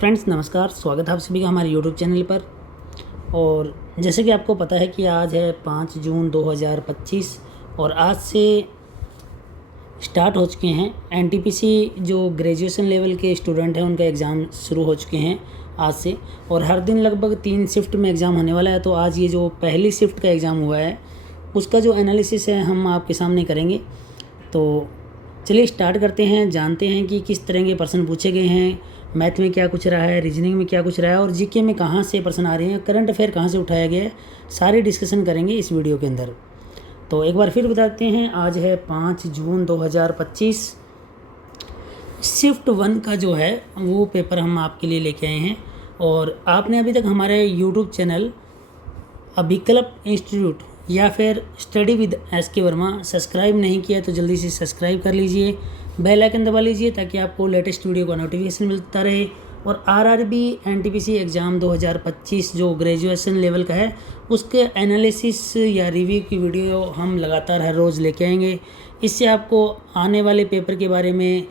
Friends नमस्कार, स्वागत है आप सभी का हमारे यूट्यूब चैनल पर। और जैसे कि आपको पता है कि आज है 5 जून 2025 और आज से स्टार्ट हो चुके हैं एनटीपीसी। जो ग्रेजुएशन लेवल के स्टूडेंट हैं उनका एग्ज़ाम शुरू हो चुके हैं आज से, और हर दिन लगभग 3 शिफ्ट में एग्ज़ाम होने वाला है। तो आज ये जो पहली शिफ्ट का एग्ज़ाम हुआ है उसका जो एनालिसिस है हम आपके सामने करेंगे। तो चलिए स्टार्ट करते हैं, जानते हैं कि किस तरह के प्रश्न पूछे गए हैं, मैथ में क्या कुछ रहा है, रीजनिंग में क्या कुछ रहा है, और जीके में कहाँ से प्रश्न आ रहे हैं, करंट अफेयर कहाँ से उठाया गया है, सारे डिस्कशन करेंगे इस वीडियो के अंदर। तो एक बार फिर बताते हैं, आज है 5 जून 2025। शिफ्ट 1 का जो है वो पेपर हम आपके लिए लेके आए हैं। और आपने अभी तक हमारे यूट्यूब चैनल अभिकल्प इंस्टीट्यूट या फिर study with SK Verma subscribe नहीं किया तो जल्दी से सब्सक्राइब कर लीजिए, बेल आइकन दबा लीजिए ताकि आपको लेटेस्ट वीडियो का नोटिफिकेशन मिलता रहे। और RRB NTPC एग्ज़ाम 2025 जो ग्रेजुएशन लेवल का है उसके एनालिसिस या रिव्यू की वीडियो हम लगातार हर रोज़ लेके आएंगे। इससे आपको आने वाले पेपर के बारे में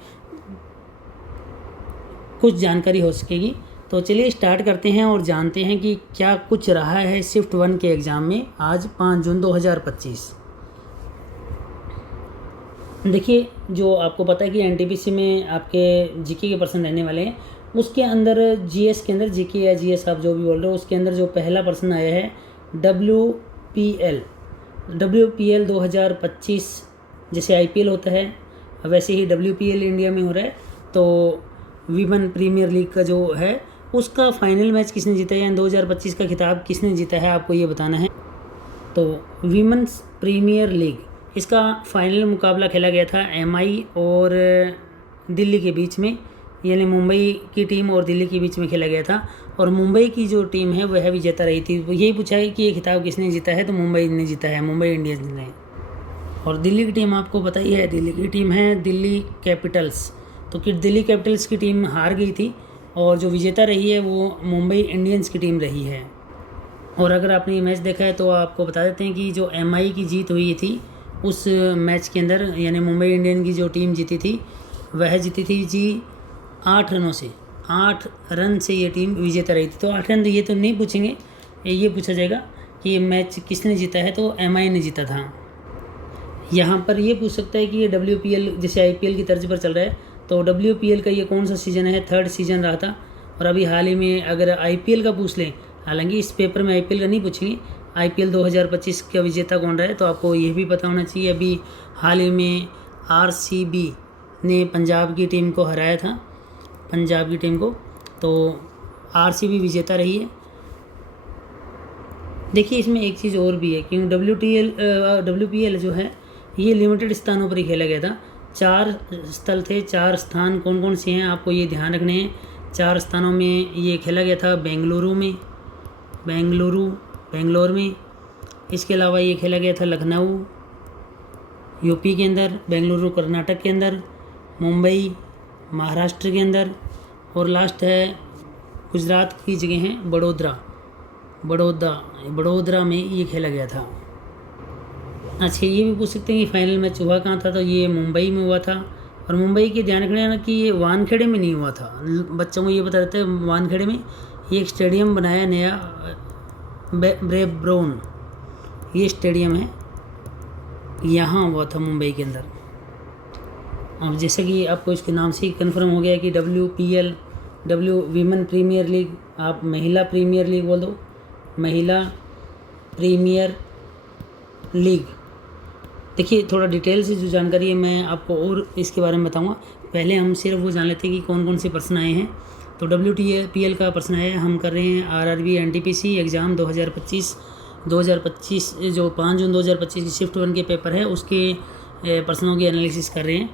कुछ जानकारी हो सकेगी। तो चलिए स्टार्ट करते हैं और जानते हैं कि क्या कुछ रहा है शिफ्ट 1 के एग्ज़ाम में आज 5 जून 2025। देखिए, जो आपको पता है कि एनटीपीसी में आपके जीके के प्रश्न रहने वाले हैं, उसके अंदर जीएस के अंदर, जीके या जीएस आप जो भी बोल रहे हो, उसके अंदर जो पहला प्रश्न आया है WPL 2025। जैसे IPL होता है वैसे ही WPL इंडिया में हो रहा है। तो वीमेन प्रीमियर लीग का जो है उसका फाइनल मैच किसने जीता है, या 2025 का खिताब किसने जीता है, आपको ये बताना है। तो वीमेंस प्रीमियर लीग इसका फाइनल मुकाबला खेला गया था MI और दिल्ली के बीच में, यानी मुंबई की टीम और दिल्ली के बीच में खेला गया था। और मुंबई की जो टीम है वह विजेता रही थी। यही पूछा है कि ये खिताब किसने जीता है, तो मुंबई ने जीता है, मुंबई इंडियंस ने। और दिल्ली की टीम आपको पता ही है, दिल्ली की टीम है दिल्ली कैपिटल्स। तो कि दिल्ली कैपिटल्स की टीम हार गई थी और जो विजेता रही है वो मुंबई इंडियंस की टीम रही है। और अगर आपने ये मैच देखा है तो आपको बता देते हैं कि जो MI की जीत हुई थी उस मैच के अंदर, यानी मुंबई इंडियन की जो टीम जीती थी वह जीती थी जी 8 रनों से। 8 रन से ये टीम विजेता रही थी। तो 8 रन ये तो नहीं पूछेंगे, ये पूछा जाएगा कि ये मैच किसने जीता है, तो MI ने जीता था। यहाँ पर ये पूछ सकता है कि ये WPL जैसे IPL की तर्ज पर चल रहा है, तो WPL का ये कौन सा सीज़न है, 3rd सीज़न रहा था। और अभी हाल ही में अगर IPL का पूछ लें, हालांकि इस पेपर में IPL का नहीं पूछेंगे, IPL 2025 का विजेता कौन रहा है, तो आपको ये भी पता होना चाहिए। अभी हाल ही में RCB ने पंजाब की टीम को हराया था, पंजाब की टीम को, तो RCB विजेता रही है। देखिए, इसमें एक चीज़ और भी है, क्योंकि WPL जो है ये लिमिटेड स्थानों पर ही खेला गया था। 4 स्थल थे, 4 स्थान कौन कौन से हैं आपको ये ध्यान रखने हैं। 4 स्थानों में ये खेला गया था, बेंगलुरु में। इसके अलावा ये खेला गया था लखनऊ UP के अंदर, बेंगलुरु कर्नाटक के अंदर, मुंबई महाराष्ट्र के अंदर, और लास्ट है गुजरात की जगह है बड़ौदा में ये खेला गया था। अच्छा, ये भी पूछ सकते हैं कि फाइनल मैच हुआ कहाँ था, तो ये मुंबई में हुआ था। और मुंबई के ध्यान रखना कि ये वानखेड़े में नहीं हुआ था। बच्चों को ये बता देते हैं, वानखेड़े में ये एक स्टेडियम बनाया नया, ब्रेव ब्राउन ये स्टेडियम है, यहाँ हुआ था मुंबई के अंदर। अब जैसे कि आपको इसके नाम से ही कन्फर्म हो गया कि WPL वीमेन प्रीमियर लीग, आप महिला प्रीमियर लीग बोल दो, महिला प्रीमियर लीग। देखिए, थोड़ा डिटेल से जो जानकारी है मैं आपको और इसके बारे में बताऊंगा। पहले हम सिर्फ वो जान लेते हैं कि कौन कौन से प्रश्न आए हैं। तो WPL का प्रश्न है, हम कर रहे हैं RRB NTPC एग्ज़ाम 2025 जो 5 जून 2025 की शिफ्ट 1 के पेपर है उसके प्रश्नों की एनालिसिस कर रहे हैं।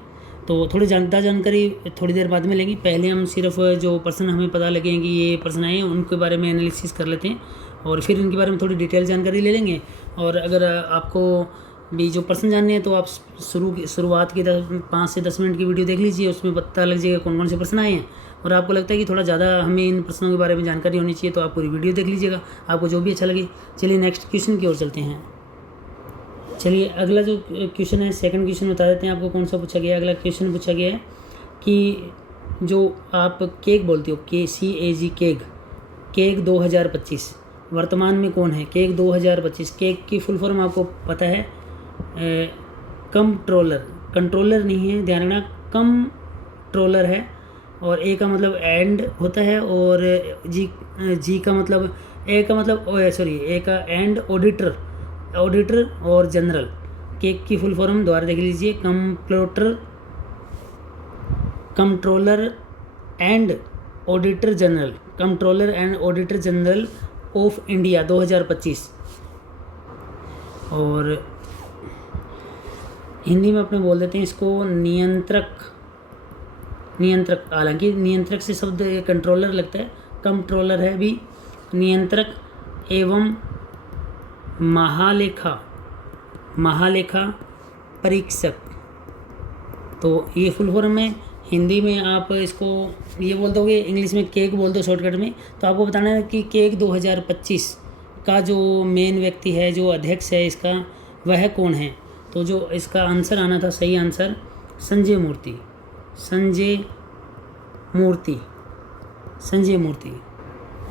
तो थोड़ी जानकारी थोड़ी देर बाद में लेंगे। पहले हम सिर्फ जो प्रश्न हमें पता लगे कि ये प्रश्न आए हैं उनके बारे में एनालिसिस कर लेते हैं, और फिर इनके बारे में थोड़ी डिटेल जानकारी ले लेंगे। और अगर आपको भी जो प्रश्न जानने हैं तो आप शुरुआत की 5 से 10 मिनट की वीडियो देख लीजिए, उसमें पता लग जाएगा कौन कौन से प्रश्न आए हैं। और आपको लगता है कि थोड़ा ज़्यादा हमें इन प्रश्नों के बारे में जानकारी होनी चाहिए तो आप पूरी वीडियो देख लीजिएगा, आपको जो भी अच्छा लगे। चलिए नेक्स्ट क्वेश्चन की ओर चलते हैं। चलिए अगला जो क्वेश्चन है, सेकंड क्वेश्चन बता देते हैं आपको कौन सा पूछा गया है। अगला क्वेश्चन पूछा गया है कि जो आप केग बोलते हो, KCAG, केग 2025 वर्तमान में कौन है? केग 2025, केग की फुल फॉर्म आपको पता है? कंट्रोलर नहीं है, ध्यान रखना, कंट्रोलर है। और ए का मतलब एंड होता है, और जी का मतलब ए का एंड ऑडिटर और जनरल। केक की फुल फॉर्म दोबारा देख लीजिए, controller and auditor general of India 2025। और हिंदी में अपने बोल देते हैं इसको नियंत्रक। हालांकि नियंत्रक से शब्द कंट्रोलर लगता है, कंट्रोलर है भी। नियंत्रक एवं महालेखा परीक्षक, तो ये फुल फॉर्म है। हिंदी में आप इसको ये बोल दोगे, इंग्लिश में केक बोल दो शॉर्टकट में। तो आपको बताना है कि केक 2025 का जो मेन व्यक्ति है, जो अध्यक्ष है इसका, वह कौन है? तो जो इसका आंसर आना था, सही आंसर संजय मूर्ति।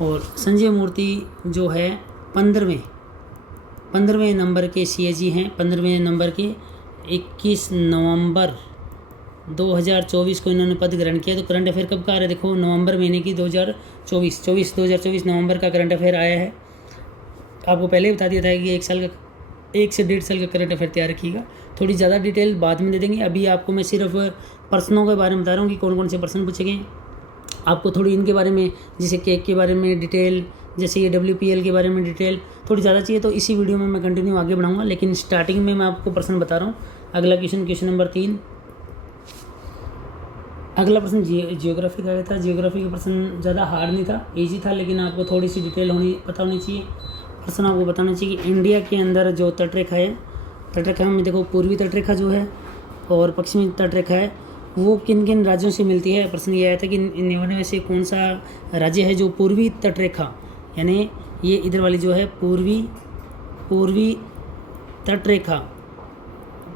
और संजय मूर्ति जो है 15वें नंबर के CAG हैं। 15वें नंबर के 21 नवंबर 2024 को इन्होंने पद ग्रहण किया। तो करंट अफेयर कब का आ रहा है? देखो, नवंबर महीने की 2024 नवंबर का करंट अफेयर आया है। आपको पहले ही बता दिया था कि 1 से 1.5 साल का करंट अफेयर तैयार रखिएगा। थोड़ी ज़्यादा डिटेल बाद में दे देंगे। अभी आपको मैं सिर्फ प्रश्नों के बारे में बता रहा हूँ कि कौन कौन से प्रश्न पूछे गए। आपको थोड़ी इनके बारे में, जैसे केक के बारे में डिटेल, जैसे ये WPL के बारे में डिटेल थोड़ी ज़्यादा चाहिए, तो इसी वीडियो में मैं कंटिन्यू आगे बढ़ाऊँगा। लेकिन स्टार्टिंग में मैं आपको प्रश्न बता रहा हूँ। अगला क्वेश्चन नंबर 3। अगला प्रश्न जियोग्राफी का था। जियोग्राफी का प्रश्न ज़्यादा हार्ड नहीं था, ईजी था, लेकिन आपको थोड़ी सी डिटेल पता होनी चाहिए। प्रश्न आपको बताना चाहिए कि इंडिया के अंदर जो तटरेखा है, तटरेखा में देखो पूर्वी तटरेखा जो है और पश्चिमी तटरेखा है, वो किन किन राज्यों से मिलती है। प्रश्न ये आया था कि निम्न में से कौन सा राज्य है जो पूर्वी तटरेखा, यानी ये इधर वाली जो है पूर्वी तटरेखा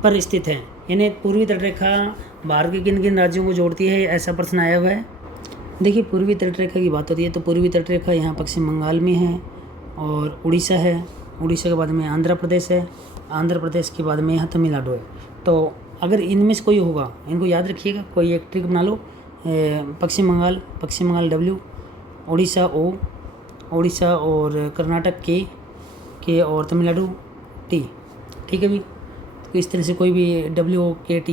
पर स्थित है, यानी पूर्वी तटरेखा भारत के किन किन राज्यों को जोड़ती है, ऐसा प्रश्न आया हुआ है। देखिए, पूर्वी तटरेखा की बात होती है तो पूर्वी तटरेखा यहाँ पश्चिम बंगाल में है और उड़ीसा है। उड़ीसा के बाद में आंध्र प्रदेश है। आंध्र प्रदेश के बाद में यहाँ तमिलनाडु है। तो अगर इनमें से कोई होगा, इनको याद रखिएगा, कोई एक ट्रिक बना लो। पश्चिम बंगाल W, उड़ीसा O, उड़ीसा और कर्नाटक के और तमिलनाडु T। ठीक है भी। तो इस तरह से कोई भी WOKT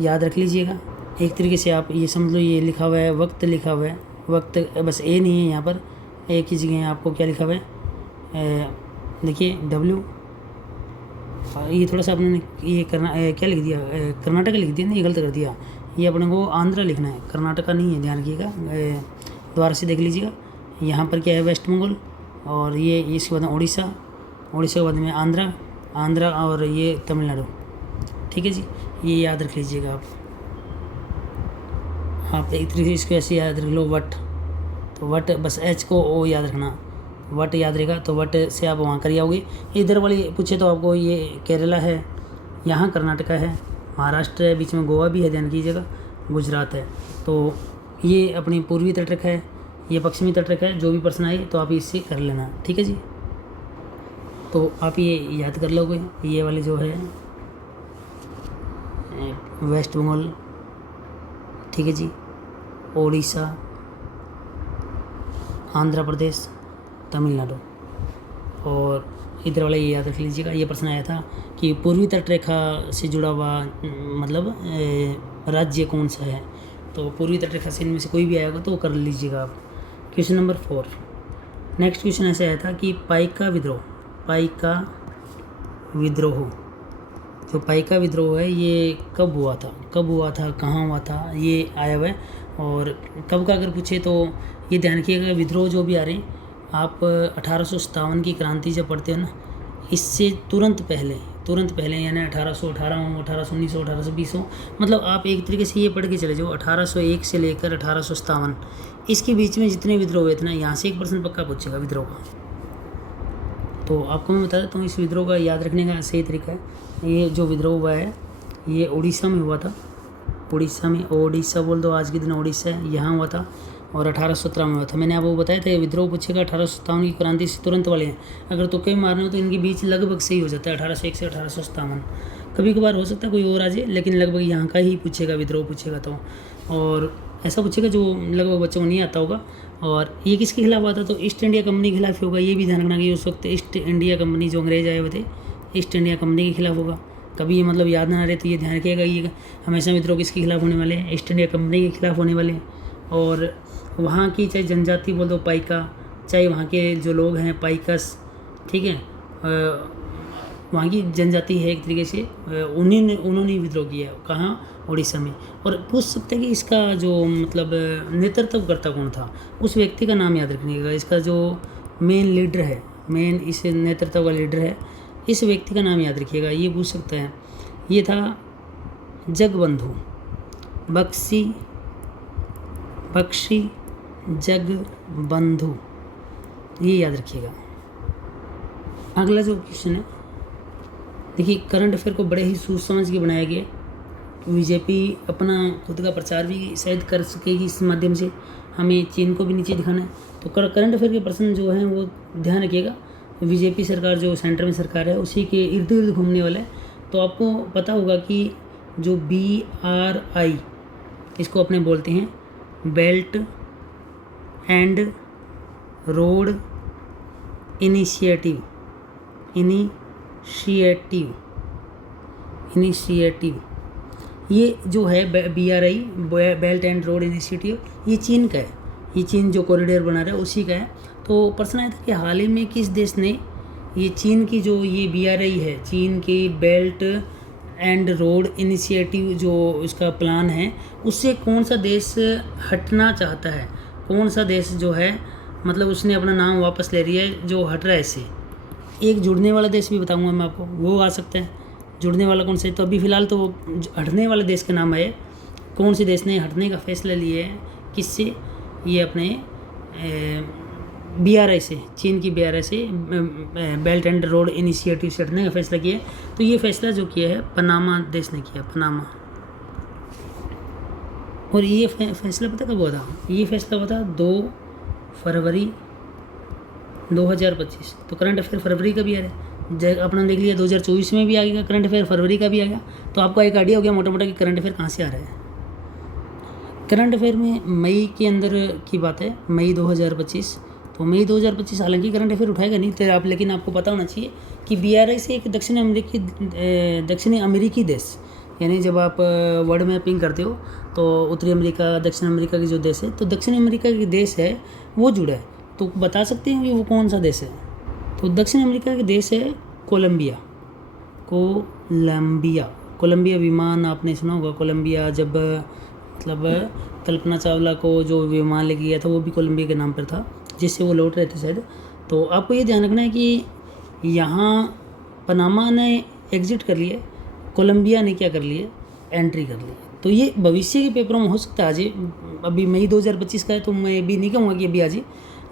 याद रख लीजिएगा। एक तरीके से आप ये समझ लो, ये लिखा हुआ है वक्त, लिखा हुआ है वक्त, बस A नहीं है यहाँ पर, एक ही जगह आपको क्या लिखा हुआ है, देखिए W। ये थोड़ा सा आपने ये करना क्या लिख दिया, कर्नाटक लिख दिया, नहीं गलत कर दिया। ये अपने को आंध्र लिखना है, कर्नाटका नहीं है, ध्यान रखिएगा। दोबारा से देख लीजिएगा। यहाँ पर क्या है, वेस्ट बंगाल, और ये इसके बाद उड़ीसा, उड़ीसा के बाद में आंध्र और ये तमिलनाडु। ठीक है जी, ये याद रख लीजिएगा आप एक तरीके से इसको ऐसे याद रख लो, वट। तो वट, बस H को O याद रखना, वट याद रहेगा। तो वट से आप वहाँ कर आओगे। इधर वाली पूछे तो आपको ये केरला है, यहाँ कर्नाटका है, महाराष्ट्र है, बीच में गोवा भी है, ध्यान कीजिएगा, गुजरात है। तो ये अपनी पूर्वी तटरेखा है, ये पश्चिमी तटरेखा है। जो भी प्रश्न आए तो आप इससे कर लेना। ठीक है जी, तो आप ये याद कर लोगे। ये वाले जो है वेस्ट बंगाल, ठीक है जी, उड़ीसा, आंध्र प्रदेश, तमिलनाडु, और इधर वाला ये याद रख लीजिएगा। ये प्रश्न आया था कि पूर्वी तटरेखा से जुड़ा हुआ मतलब राज्य कौन सा है। तो पूर्वी तटरेखा से इनमें से कोई भी आएगा तो कर लीजिएगा आप। Question number 4। नेक्स्ट क्वेश्चन ऐसे आया था कि पाइका विद्रोह, जो पाइका विद्रोह है ये कब हुआ था, कहाँ हुआ था, ये आया हुआ है। और कब का अगर पूछे तो ये ध्यान रखिएगा, विद्रोह जो भी आ रहे हैं आप 1857 की क्रांति जब पढ़ते हो ना, इससे तुरंत पहले यानी 1818 हो, 1819 हो, 1820 हो, मतलब आप एक तरीके से ये पढ़ के चले जाओ 1801 से लेकर 1857, इसके बीच में जितने विद्रोह हुए थे ना, यहाँ से एक % पक्का पूछेगा विद्रोह का। तो आपको मैं बता देता हूँ इस विद्रोह का याद रखने का सही तरीका है। ये जो विद्रोह हुआ है ये उड़ीसा में हुआ था, उड़ीसा में, ओडिशा बोल दो, आज के दिन ओडिशा है, यहाँ हुआ था और 1817 में हुआ था। मैंने आपको बताया था ये विद्रोह पूछेगा 1857 की क्रांति से तुरंत वाले हैं। अगर तुक्के मारने हो तो इनके बीच लगभग सही हो जाता है 1801 से 1857। कभी कभार हो सकता है कोई और आ जाए, लेकिन लगभग यहाँ का ही पूछेगा, विद्रोह पूछेगा तो। और ऐसा पूछेगा जो लगभग बच्चों को नहीं आता होगा। और ये किसके खिलाफ हुआ था? तो ईस्ट इंडिया कंपनी के खिलाफ होगा। ये भी ध्यान रखना कि उस वक्त ईस्ट इंडिया कंपनी जो अंग्रेज आए हुए थे, ईस्ट इंडिया कंपनी के खिलाफ होगा। कभी मतलब याद ना रहे तो ये ध्यान रखिएगा, ये हमेशा विद्रोह किसके खिलाफ होने वाले हैं? ईस्ट इंडिया कंपनी के खिलाफ होने वाले हैं। और वहाँ की चाहे जनजाति बोल दो पाइका, चाहे वहाँ के जो लोग हैं पाइकस, ठीक है, वहाँ की जनजाति है एक तरीके से, उन्होंने विद्रोह किया। कहाँ? उड़ीसा में। और पूछ सकते हैं कि इसका जो मतलब नेतृत्वकर्ता कौन था, उस व्यक्ति का नाम याद रखिएगा। इसका जो मेन लीडर है, मेन इस नेतृत्व का लीडर है, इस व्यक्ति का नाम याद रखिएगा। ये पूछ सकते हैं। ये था जगबंधु बख्शी जगबंधु, ये याद रखिएगा। अगला जो क्वेश्चन है, देखिए करंट अफेयर को बड़े ही सोच समझ के बनाया गया। बीजेपी अपना खुद का प्रचार भी शायद कर सकेगी इस माध्यम से। हमें चीन को भी नीचे दिखाना है, तो करंट अफेयर के प्रश्न जो हैं वो ध्यान रखिएगा। बीजेपी सरकार जो सेंटर में सरकार है उसी के इर्द गिर्द घूमने वाला है। तो आपको पता होगा कि जो BRI, इसको अपने बोलते हैं बेल्ट एंड रोड इनिशिएटिव। ये जो है BRI, belt and road initiative, ये चीन का है। ये चीन जो कॉरिडोर बना रहा है उसी का है। तो प्रश्न आया था कि हाल ही में किस देश ने ये चीन की जो ये BRI है, चीन की बेल्ट एंड रोड इनिशिएटिव जो इसका प्लान है, उससे कौन सा देश हटना चाहता है? कौन सा देश जो है मतलब उसने अपना नाम वापस ले लिया है जो हट रहा है इससे? एक जुड़ने वाला देश भी बताऊंगा मैं आपको, वो आ सकता है। जुड़ने वाला कौन सा है? तो अभी फ़िलहाल तो हटने वाले देश का नाम है। कौन से देश ने हटने का फैसला लिया है? किससे? ये अपने BRI से, चीन की BRI से, बेल्ट एंड रोड इनिशिएटिव से हटने का फैसला किया है। तो ये फैसला जो किया है पनामा देश ने किया, पनामा। और ये फैसला पता कब हुआ था? ये फैसला हुआ था 2 फरवरी 2025। तो करंट अफेयर फरवरी का भी आ रहा है। अपना देख लिया 2024 में भी आ गया करंट अफेयर, फरवरी का भी आ गया। तो आपको एक आइडिया हो गया मोटा मोटा कि करंट अफेयर कहाँ से आ रहा है। करंट अफेयर में मई के अंदर की बात है, मई 2025। तो मई 2025 हालांकि करंट अफेयर उठाएगा नहीं तो आप, लेकिन आपको पता होना चाहिए कि BRI से एक दक्षिणी अमेरिकी देश, यानी जब आप वर्ल्ड मैपिंग करते हो तो उत्तरी अमेरिका, दक्षिण अमेरिका के जो देश है, तो दक्षिण अमेरिका के देश है वो जुड़ा है। तो बता सकते हैं कि वो कौन सा देश है? तो दक्षिण अमेरिका के देश है कोलंबिया। कोलंबिया विमान आपने सुना होगा। कोलंबिया जब मतलब कल्पना चावला को जो विमान लेके गया था वो भी कोलंबिया के नाम पर था, जिससे वो लौट रहे थे शायद। तो आपको ये ध्यान रखना है कि यहाँ पनामा ने एग्जिट कर लिया, कोलंबिया ने क्या कर लिया? एंट्री कर ली। तो ये भविष्य के पेपरों में हो सकता है आज, अभी मई 2025 का है तो मैं भी नहीं कहूँगा कि अभी आज,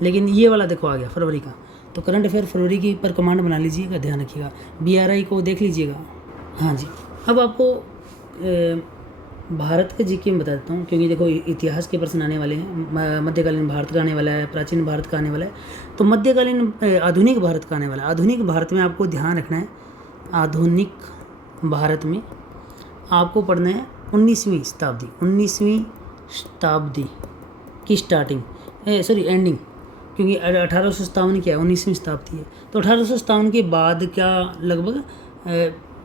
लेकिन ये वाला देखो आ गया फरवरी का। तो करंट अफेयर फरवरी की पर कमांड बना लीजिएगा, ध्यान रखिएगा। BRI को देख लीजिएगा। हाँ जी, अब आपको भारत के जीके में बता देता हूँ, क्योंकि देखो इतिहास के प्रश्न आने वाले हैं। मध्यकालीन भारत का आने वाला है, प्राचीन भारत का आने वाला है, तो मध्यकालीन आधुनिक भारत का आने वाला है। आधुनिक भारत में आपको ध्यान रखना है, आधुनिक भारत में आपको पढ़ना है 19वीं शताब्दी की स्टार्टिंग, एंडिंग, क्योंकि 1857 क्या है? 19वीं शताब्दी है। तो 1857 के बाद क्या लगभग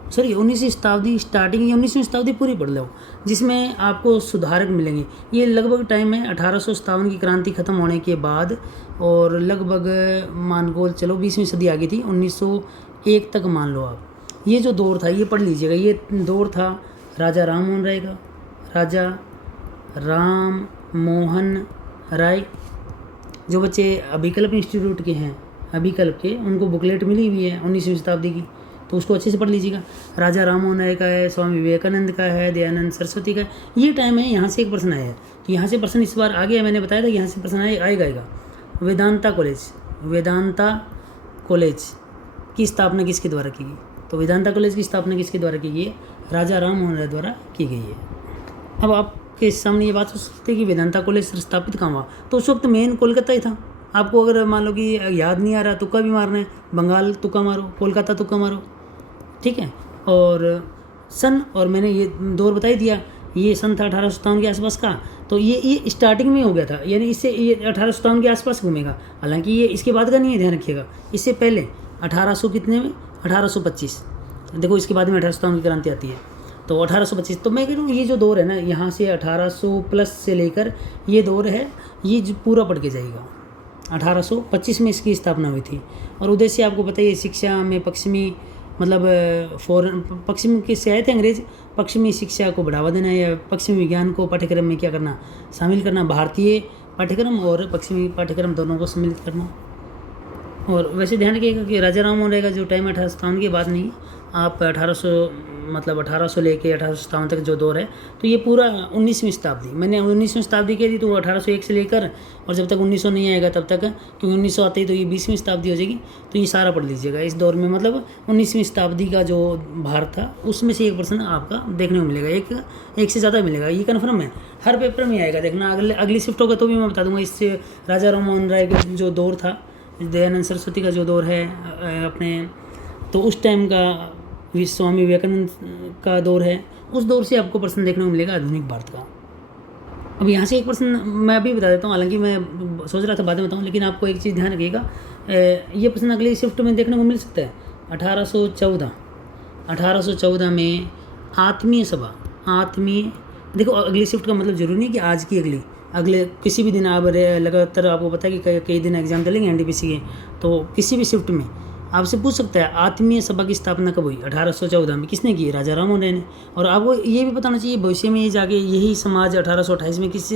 19वीं शताब्दी स्टार्टिंग या 19वीं शताब्दी पूरी पढ़ लो, जिसमें आपको सुधारक मिलेंगे। ये लगभग टाइम है 1857 की क्रांति खत्म होने के बाद, और लगभग मान को चलो 20वीं सदी आ गई थी, 1901 तक मान लो आप। ये जो दौर था ये पढ़ लीजिएगा। ये दौर था राजा राम मोहन राय। जो बच्चे अभिकल्प इंस्टीट्यूट के हैं, अभिकल्प के, उनको बुकलेट मिली हुई है 19वीं शताब्दी की, तो उसको अच्छे से पढ़ लीजिएगा। राजा राम मोहन राय का है, स्वामी विवेकानंद का है, दयानंद सरस्वती का है। ये टाइम है, यहाँ से एक प्रश्न आया है। तो यहाँ से प्रश्न इस बार आ गया, मैंने बताया था यहाँ से प्रश्न आएगा। वेदांता कॉलेज की स्थापना किसके द्वारा की गई? तो वेदांता कॉलेज की स्थापना किसके द्वारा की गई है? राजा राम मोहन राय द्वारा की गई है। अब आपके सामने ये बात हो सकती है कि वेदांता कॉलेज स्थापित कहाँ हुआ, तो उस वक्त मेन कोलकाता ही था। आपको अगर मान लो कि याद नहीं आ रहा, तुक्का भी मारना है, बंगाल तुक्का मारो, कोलकाता तुक्का मारो, ठीक है। और सन, और मैंने ये दौर बता ही दिया, ये सन था 1857 के आसपास का। तो ये स्टार्टिंग में हो गया था, यानी इससे ये 1857 के आसपास घूमेगा। हालांकि ये इसके बाद का नहीं है, ध्यान रखिएगा। इससे पहले 1800 कितने में, 1825, देखो इसके बाद में 1857 की क्रांति आती है, तो 1825। तो मैं कह रहा हूँ ये जो दौर है ना, यहाँ से 1800 प्लस से लेकर ये दौर है, ये पूरा पड़ के जाएगा। 1825 में इसकी स्थापना हुई थी। और उद्देश्य आपको पता है, शिक्षा में पश्चिमी, मतलब फॉरेन, पश्चिम के से आए थे अंग्रेज, पश्चिमी शिक्षा को बढ़ावा देना या पश्चिमी विज्ञान को पाठ्यक्रम में क्या करना, शामिल करना, भारतीय पाठ्यक्रम और पश्चिमी पाठ्यक्रम दोनों को सम्मिलित करना। और वैसे ध्यान रखिएगा कि राजा राम मोहन राय का जो टाइम 1857 के बाद नहीं, आप 1800 लेके 1857 तक जो दौर है, तो ये पूरा 19वीं शताब्दी, मैंने 19वीं शताब्दी कह दी, तो 1801 से लेकर और जब तक 1900 नहीं आएगा तब तक, क्योंकि 1900 आते ही तो ये 20वीं शताब्दी हो जाएगी। तो ये सारा पढ़ लीजिएगा इस दौर में, मतलब 19वीं शताब्दी का जो भारत था उसमें से 1% आपका देखने को मिलेगा, एक से ज़्यादा मिलेगा, ये कन्फर्म है। हर पेपर में आएगा, देखना। अगली शिफ्ट होगा तो भी मैं बता दूंगा। इससे राजा राम मोहन राय का जो दौर था, दयानंद सरस्वती का जो दौर है अपने, तो उस टाइम का स्वामी विवेकानंद का दौर है, उस दौर से आपको प्रश्न देखने को मिलेगा आधुनिक भारत का। अब यहाँ से 1% मैं अभी बता देता हूँ, हालांकि मैं सोच रहा था बाद में बताऊँ, लेकिन आपको एक चीज़ ध्यान रखिएगा, ये प्रश्न अगली शिफ्ट में देखने को मिल सकता है। 1814 में आत्मीय सभा, देखो अगली शिफ्ट का मतलब जरूरी नहीं कि आज की अगले किसी भी दिन आप लगातार, आपको पता है कि कई दिन एग्जाम चलेंगे एनटीपीसी के, तो किसी भी शिफ्ट में आपसे पूछ सकता है आत्मीय सभा की स्थापना कब हुई। 1814 में किसने की, राजा राम मोहन राय ने। और आपको ये भी बताना चाहिए भविष्य में ये जाके यही समाज 1828 में किस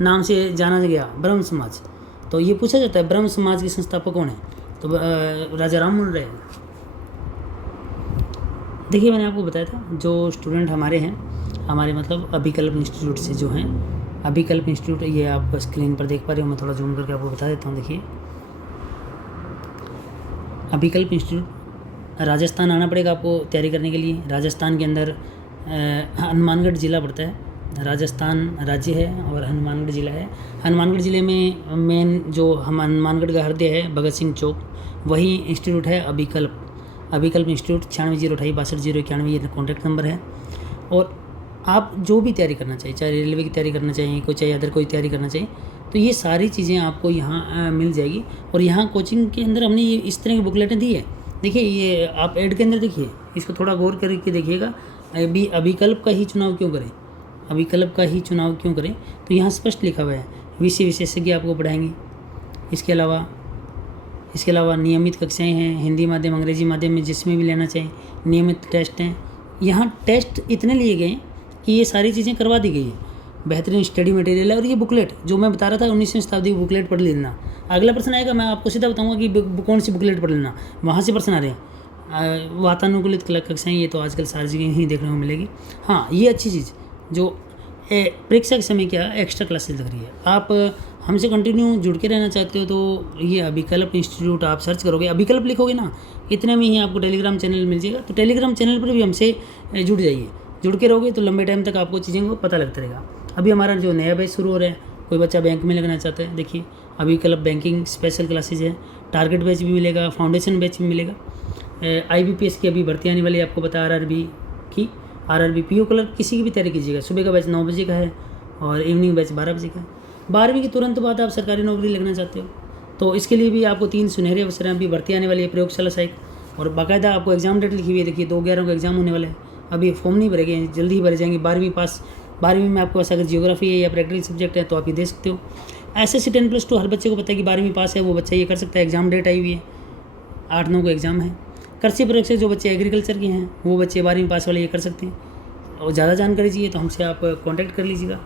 नाम से जाना गया, ब्रह्म समाज। तो ये पूछा जाता है ब्रह्म समाज के संस्थापक कौन है, तो राजा राम मोहन राय। देखिए मैंने आपको बताया था, जो स्टूडेंट हमारे हैं, हमारे मतलब अभिकल्प इंस्टीट्यूट से जो हैं, अभिकल्प इंस्टीट्यूट, ये आप स्क्रीन पर देख पा रहे हो, मैं थोड़ा जूम करके आपको बता देता हूँ। देखिए अभिकल्प इंस्टीट्यूट, राजस्थान आना पड़ेगा आपको तैयारी करने के लिए। राजस्थान के अंदर हनुमानगढ़ ज़िला पड़ता है, राजस्थान राज्य है और हनुमानगढ़ ज़िला है। हनुमानगढ़ ज़िले में मेन जो हनुमानगढ़ का हृदय है भगत सिंह चौक, वही इंस्टीट्यूट है अभिकल्प इंस्टीट्यूट। 9608626091 ये कॉन्टैक्ट नंबर है। और आप जो भी तैयारी करना चाहिए, चाहे रेलवे की तैयारी करना चाहिए, चाहे अदर कोई तैयारी करना चाहिए, तो ये सारी चीज़ें आपको यहाँ मिल जाएगी। और यहाँ कोचिंग के अंदर हमने ये इस तरह की बुकलेटें दी है। देखिए ये आप ऐड के अंदर देखिए, इसको थोड़ा गौर करके देखिएगा। अभिकल्प का ही चुनाव क्यों करें, तो यहाँ स्पष्ट लिखा हुआ है विषय विशेषज्ञ आपको पढ़ाएंगे। इसके अलावा नियमित कक्षाएँ हैं, हिंदी माध्यम, अंग्रेजी माध्यम में जिसमें भी लेना चाहिए। नियमित टेस्ट हैं, यहाँ टेस्ट इतने लिए गए कि ये सारी चीज़ें करवा दी गई है। बेहतरीन स्टडी मटेरियल है। और ये बुकलेट जो मैं बता रहा था 19वीं शताब्दी की बुकलेट पढ़ लेना। अगला प्रश्न आएगा, मैं आपको सीधा बताऊंगा कि कौन सी बुकलेट पढ़ लेना, वहाँ से प्रश्न आ रहे हैं। वातानुकूलित कक्षाएँ, ये तो आजकल सारी जगह ही देखने को मिलेगी। हाँ, ये अच्छी चीज़ जो परीक्षा के समय क्या एक्स्ट्रा क्लासेस लग रही है, आप हमसे कंटिन्यू जुड़ के रहना चाहते हो तो ये अभिकल्प इंस्टीट्यूट आप सर्च करोगे, अभिकल्प लिखोगे ना, इतने में ही आपको टेलीग्राम चैनल मिल जाएगा। तो टेलीग्राम चैनल पर भी हमसे जुड़ जाइए, जुड़ के रहोगे तो लंबे टाइम तक आपको चीज़ें को पता लगता रहेगा। अभी हमारा जो नया बैच शुरू हो रहा है, कोई बच्चा बैंक में लगना चाहता है, देखिए अभिकल्प बैंकिंग स्पेशल क्लासेज है, टारगेट बैच भी मिलेगा, फाउंडेशन बैच भी मिलेगा। IBPS की अभी भर्ती आने वाली है, आपको पता RRB PO क्लर्क, किसी की भी तैयारी कीजिएगा। सुबह का बैच 9 बजे का है और इवनिंग बैच 12 बजे का है। 12वीं के तुरंत बाद आप सरकारी नौकरी लगना चाहते हो तो इसके लिए भी आपको 3 सुनहरे अवसर हैं। अभी भर्ती आने वाली है, प्रयोगशाला सहायक, और बाकायदा आपको एग्जाम डेट लिखी हुई है। देखिए 2/11 को एग्जाम होने वाला है, अभी फॉर्म नहीं भरे गए, जल्दी ही भरे जाएंगे। 12वीं में आपके पास अगर जियोग्राफी है या प्रैक्टिकल सब्जेक्ट है तो आप ये दे सकते हो। SSC 10+2 हर बच्चे को पता है कि 12वीं पास है वो बच्चा ये कर सकता है। एग्जाम डेट आई हुई है, 8-9 को एग्जाम है। कृषि प्रयोग से जो बच्चे एग्रीकल्चर के हैं वो बच्चे 12वीं पास वाले ये कर सकते हैं। और ज़्यादा जानकारी चाहिए तो हमसे आप कांटेक्ट कर लीजिएगा।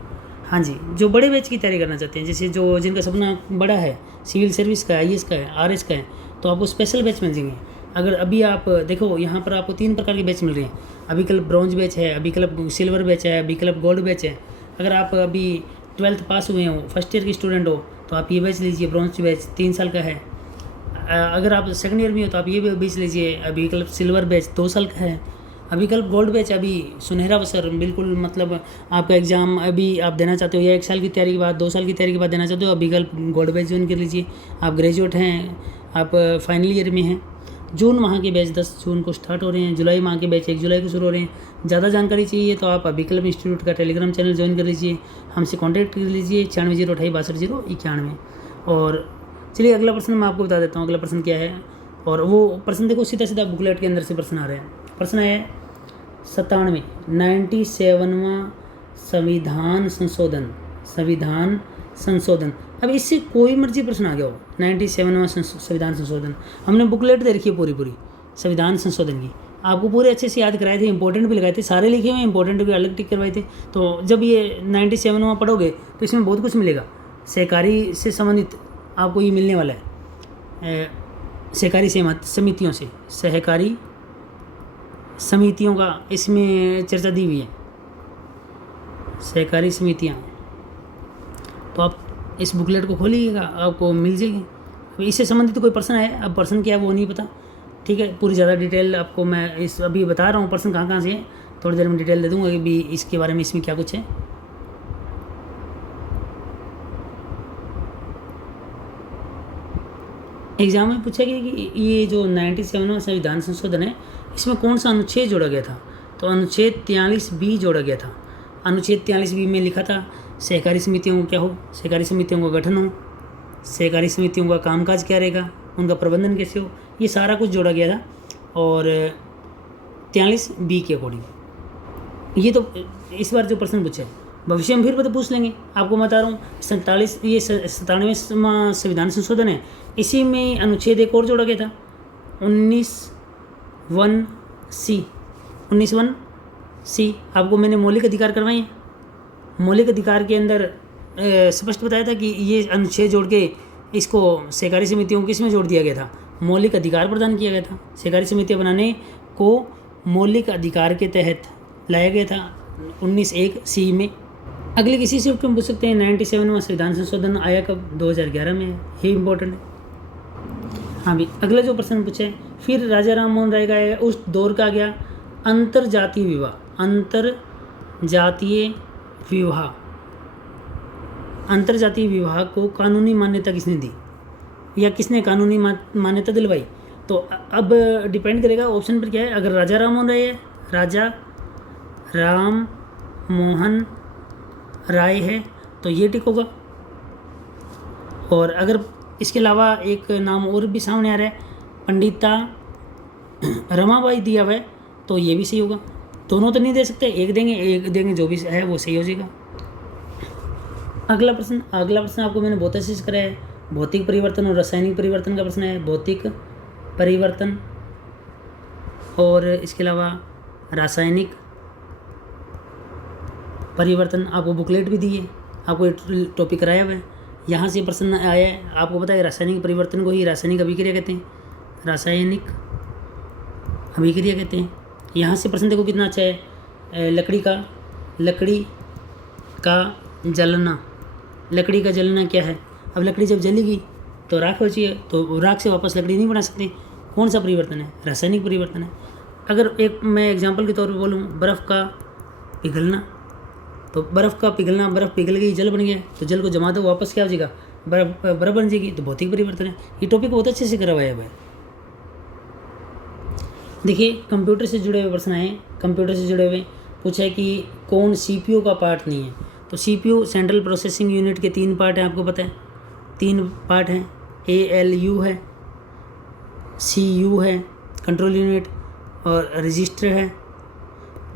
हाँ जी, जो बड़े बैच की तैयारी करना चाहते हैं, जैसे जो जिनका सपना बड़ा है, सिविल सर्विस का है, IAS का है, RS का है, तो आपको स्पेशल बैच मिल जाएंगे। अगर अभी आप देखो यहाँ पर आपको 3 प्रकार के बैच मिल रहे हैं। अभिकल्प ब्रॉन्ज बैच है, अभिकल्प सिल्वर बैच है, अभिकल्प गोल्ड बैच है। अगर आप अभी 12th पास हुए हो, फर्स्ट ईयर के स्टूडेंट हो तो आप ये बैच लीजिए, ब्रॉन्ज बैच 3 साल का है। अगर आप सेकंड ईयर में हो तो आप ये बैच लीजिए, अभिकल्प सिल्वर बैच 2 साल का है। अभिकल्प गोल्ड बैच अभी सुनहरा अवसर, बिल्कुल मतलब आपका एग्ज़ाम अभी आप देना चाहते हो या 1 साल की तैयारी के बाद 2 साल की तैयारी के बाद देना चाहते हो, अभिकल्प गोल्ड बैच ज्वाइन कर लीजिए। आप ग्रेजुएट हैं, आप फाइनल ईयर में हैं। जून माह के बैच 10 जून को स्टार्ट हो रहे हैं, जुलाई माह के बैच 1 जुलाई को शुरू हो रहे हैं। ज़्यादा जानकारी चाहिए तो आप अभिकल्प इंस्टीट्यूट का टेलीग्राम चैनल ज्वाइन कर लीजिए, हमसे कॉन्टैक्ट कर लीजिए 9608262091। और चलिए अगला प्रश्न मैं आपको बता देता हूँ अगला प्रश्न क्या है। और वो प्रश्न देखो सीधा सीधा बुकलेट के अंदर से प्रश्न आ रहे हैं। प्रश्न है 97वां संविधान संशोधन। अब इससे कोई मर्जी प्रश्न आ गया हो, 97वां संविधान संशोधन, हमने बुकलेट दे रखी है पूरी संविधान संशोधन की, आपको पूरे अच्छे से याद कराए थे, इंपॉर्टेंट भी लगाए थे, सारे लिखे हुए इंपॉर्टेंट भी अलग टिक करवाए थे। तो जब ये 97वां पढ़ोगे तो इसमें बहुत कुछ मिलेगा, सहकारी से संबंधित आपको ये मिलने वाला है। सहकारी समितियों से, सहकारी समितियों का इसमें चर्चा दी हुई है, सहकारी समितियाँ। तो आप इस बुकलेट को खोलिएगा, आपको मिल जाएगी। इससे संबंधित कोई प्रश्न है, अब प्रश्न क्या है वो नहीं पता, ठीक है। पूरी ज़्यादा डिटेल आपको मैं इस अभी बता रहा हूँ प्रश्न कहाँ से है, थोड़ी देर में डिटेल दे दूँगा कि भी इसके बारे में इसमें क्या कुछ है। एग्जाम में पूछा गया कि ये जो 97वां संविधान संशोधन है इसमें कौन सा अनुच्छेद जोड़ा गया था, तो अनुच्छेद 43B जोड़ा गया था। अनुच्छेद 43B में लिखा था सहकारी समितियों को क्या हो, सहकारी समितियों का गठन हो, सहकारी समितियों का कामकाज क्या रहेगा, उनका प्रबंधन कैसे हो, ये सारा कुछ जोड़ा गया था। और 43B के अकॉर्डिंग ये तो इस बार जो प्रश्न पूछा है, भविष्य में फिर पूछ लेंगे। आपको बता रहा हूँ 97वां संविधान संशोधन है, इसी में अनुच्छेद एक और जोड़ा गया था 19(1)(c). आपको मैंने मौलिक अधिकार करवाए हैं, मौलिक अधिकार के अंदर स्पष्ट बताया था कि ये अनुच्छेद जोड़ के इसको सहकारी समितियों को किसमें जोड़ दिया गया था, मौलिक अधिकार प्रदान किया गया था। सहकारी समितियाँ बनाने को मौलिक अधिकार के तहत लाया गया था 19(1)(c) में। अगले किसी शिफ्ट में पूछ सकते हैं 97वां संविधान संशोधन आया कब, 2011 में है, ये इंपॉर्टेंट है। हाँ भी अगला जो प्रश्न पूछे, फिर राजा राम मोहन राय का उस दौर का गया अंतरजातीय विवाह को कानूनी मान्यता किसने दी या किसने कानूनी मान्यता दिलवाई। तो अब डिपेंड करेगा ऑप्शन पर क्या है। अगर राजा राम मोहन राय है, राजा राम मोहन राय है तो ये टिक होगा। और अगर इसके अलावा एक नाम और भी सामने आ रहा है, पंडिता रमाबाई दिया हुआ है, तो ये भी सही होगा। दोनों तो नहीं दे सकते, एक देंगे जो भी है वो सही हो जाएगा। अगला प्रश्न आपको मैंने बहुत अच्छे से कराया है, भौतिक परिवर्तन और रासायनिक परिवर्तन का प्रश्न है। भौतिक परिवर्तन और इसके अलावा रासायनिक परिवर्तन आपको बुकलेट भी दी है, आपको टॉपिक कराया हुआ है, यहाँ से प्रश्न आया है। आपको पता है रासायनिक परिवर्तन को ही रासायनिक अभिक्रिया कहते हैं, रासायनिक अभिक्रिया कहते हैं। यहाँ से प्रश्न देखो कितना अच्छा है, लकड़ी का जलना क्या है। अब लकड़ी जब जलेगी तो राख बची है, तो राख से वापस लकड़ी नहीं बना सकते, कौन सा परिवर्तन है, रासायनिक परिवर्तन है। अगर एक मैं एग्जांपल के तौर पे बोलूँ, बर्फ़ का पिघलना, तो बर्फ़ पिघल गई, जल बन गया, तो जल को जमा दो वापस क्या हो जाएगा, बर्फ़ बन जाएगी, तो भौतिक परिवर्तन है। ये टॉपिक बहुत अच्छे से करवाया हुआ है। देखिए कंप्यूटर से जुड़े हुए प्रश्न आए, कंप्यूटर से जुड़े हुए पूछा है कि कौन सीपीयू का पार्ट नहीं है। तो सीपीयू सेंट्रल प्रोसेसिंग यूनिट के 3 पार्ट हैं, आपको पता है 3 पार्ट हैं, ALU है, CU है कंट्रोल यूनिट, और रजिस्टर है,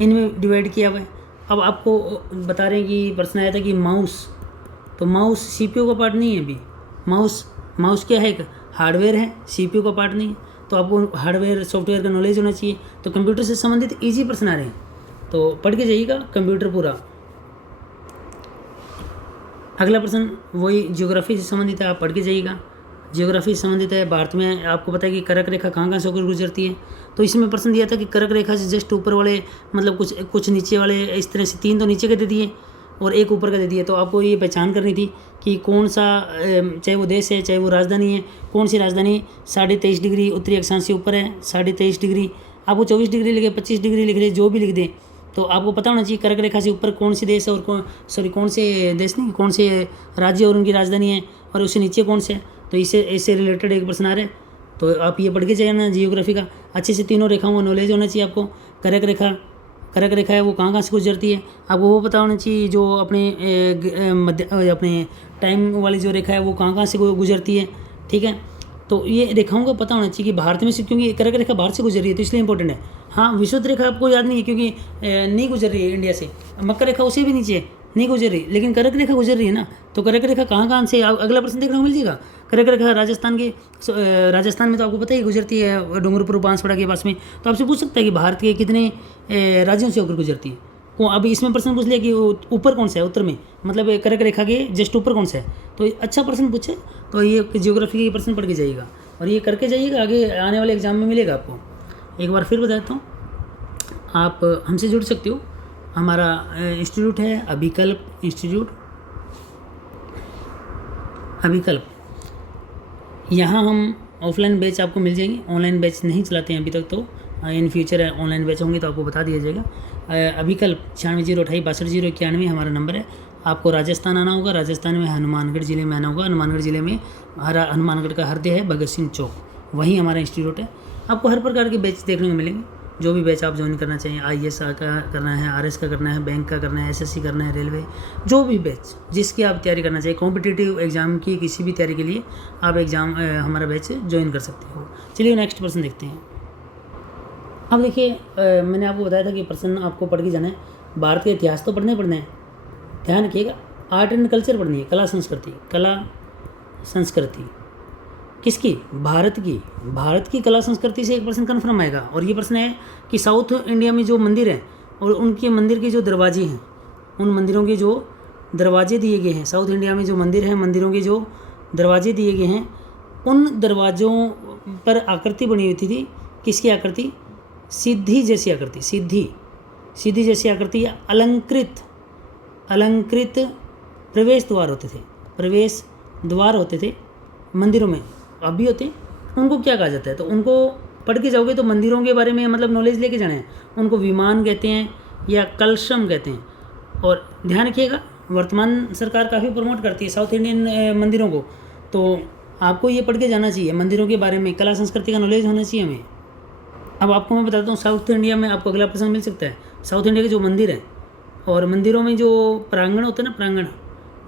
इनमें डिवाइड किया हुआ है। अब आपको बता रहे हैं कि प्रश्न आया था कि माउस, तो माउस सीपीयू का पार्ट नहीं है अभी। माउस क्या है, एक हार्डवेयर है, सीपीयू का पार्ट नहीं है। तो आपको हार्डवेयर सॉफ्टवेयर का नॉलेज होना चाहिए। तो कंप्यूटर से संबंधित इजी प्रश्न आ रहे हैं, तो पढ़ के जाइएगा कंप्यूटर पूरा। अगला प्रश्न वही ज्योग्राफी से संबंधित है, आप पढ़ के जाइएगा। ज्योग्राफी से संबंधित है, भारत में आपको पता है कि कर्क रेखा कहाँ से होकर गुजरती है। तो इसमें प्रश्न दिया था कि कर्क रेखा से जस्ट ऊपर वाले, मतलब कुछ नीचे वाले, इस तरह से 3 तो नीचे के दे दिए और 1 ऊपर का दे दिए। तो आपको ये पहचान करनी थी कि कौन सा, चाहे वो देश है चाहे वो राजधानी है, कौन सी राजधानी 23.5 डिग्री उत्तरी अक्षांश से ऊपर है, 23.5 डिग्री आपको 24 डिग्री लिखे, 25 डिग्री लिख रहे, जो भी लिख दें, तो आपको पता होना चाहिए कर्क रेखा से ऊपर कौन से देश है और कौन से देश नहीं, कौन से राज्य और उनकी राजधानी है, और उससे नीचे कौन से है। तो इससे रिलेटेड एक प्रश्न आ रहा है, तो आप ये पढ़ के जाना जियोग्राफी का अच्छे से। तीनों रेखाओं का नॉलेज होना चाहिए आपको। कर्क रेखा है वो कहाँ से गुजरती है, आपको वो पता होना चाहिए। जो अपने टाइम वाली जो रेखा है वो कहाँ से गुजरती है, ठीक है। तो ये रेखाओं का पता होना चाहिए कि भारत में से, क्योंकि कर्क रेखा भारत से गुजर रही है तो इसलिए इंपॉर्टेंट है। हाँ, विषुवत रेखा आपको याद नहीं है क्योंकि नहीं गुजर रही है इंडिया से। मकर रेखा उसे भी नीचे है, नहीं गुजर रही, लेकिन कर्क रेखा गुजर रही है ना। तो कर्क रेखा कहाँ से, अगला प्रश्न देखने को मिल जाएगा। कर्क रेखा राजस्थान में तो आपको पता ही गुजरती है, डूंगरपुर बांसवाड़ा के पास में। तो आपसे पूछ सकता है कि भारत के कितने राज्यों से होकर गुजरती है। अभी इसमें प्रश्न पूछ लिया कि ऊपर कौन सा है, उत्तर में, मतलब कर्क रेखा के जस्ट ऊपर कौन सा है। तो अच्छा प्रश्न पूछे तो ये जियोग्राफी के प्रश्न पढ़ के जाइएगा और ये करके जाइएगा, आगे आने वाले एग्जाम में मिलेगा आपको। एक बार फिर बता देता हूँ, आप हमसे जुड़ सकते हो। हमारा इंस्टीट्यूट है अभिकल्प इंस्टीट्यूट, अभिकल्प। यहाँ हम ऑफलाइन बैच आपको मिल जाएंगे, ऑनलाइन बैच नहीं चलाते हैं अभी तक, तो इन फ्यूचर ऑनलाइन बैच होंगे तो आपको बता दिया जाएगा। अभिकल्प 9608826091 हमारा नंबर है। आपको राजस्थान आना होगा, राजस्थान में हनुमानगढ़ ज़िले में आना होगा। हनुमानगढ़ ज़िले में हनुमानगढ़ का हृदय है भगत सिंह चौक, वहीं हमारा इंस्टीट्यूट है। आपको हर प्रकार के बैच देखने को मिलेंगे, जो भी बैच आप ज्वाइन करना चाहिए। IAS का करना है, RS का करना है, बैंक का करना है, SSC करना है, रेलवे, जो भी बैच जिसकी आप तैयारी करना चाहिए, कॉम्पिटिटिव एग्जाम की किसी भी तैयारी के लिए आप हमारा बैच ज्वाइन कर सकते हो। चलिए नेक्स्ट प्रश्न देखते हैं। अब देखिए, मैंने आपको बताया था कि प्रश्न आपको पढ़ के जाना है। भारत का इतिहास तो पढ़ना है, ध्यान रखिएगा। आर्ट एंड कल्चर पढ़नी है, कला संस्कृति किसकी, भारत की कला संस्कृति से एक प्रश्न कन्फर्म आएगा। और ये प्रश्न है कि साउथ इंडिया में जो मंदिर हैं और उनके मंदिर के जो दरवाजे हैं, उन मंदिरों के जो दरवाजे दिए गए हैं, साउथ इंडिया में जो मंदिर हैं, मंदिरों के जो दरवाजे दिए गए हैं, उन दरवाज़ों पर आकृति बनी हुई थी। किसकी आकृति, सीधी जैसी आकृति, सीधी जैसी आकृति, या अलंकृत प्रवेश द्वार होते थे मंदिरों में, अब भी होते हैं। उनको क्या कहा जाता है, तो उनको पढ़ के जाओगे तो मंदिरों के बारे में मतलब नॉलेज लेके जाना है। उनको विमान कहते हैं या कलशम कहते हैं। और ध्यान रखिएगा, वर्तमान सरकार काफ़ी प्रमोट करती है साउथ इंडियन मंदिरों को, तो आपको ये पढ़ के जाना चाहिए। मंदिरों के बारे में, कला संस्कृति का नॉलेज होना चाहिए हमें। अब आपको मैं बताता हूँ, साउथ इंडिया में आपको अगला प्रश्न मिल सकता है। साउथ इंडिया के जो मंदिर हैं और मंदिरों में जो प्रांगण होते हैं ना,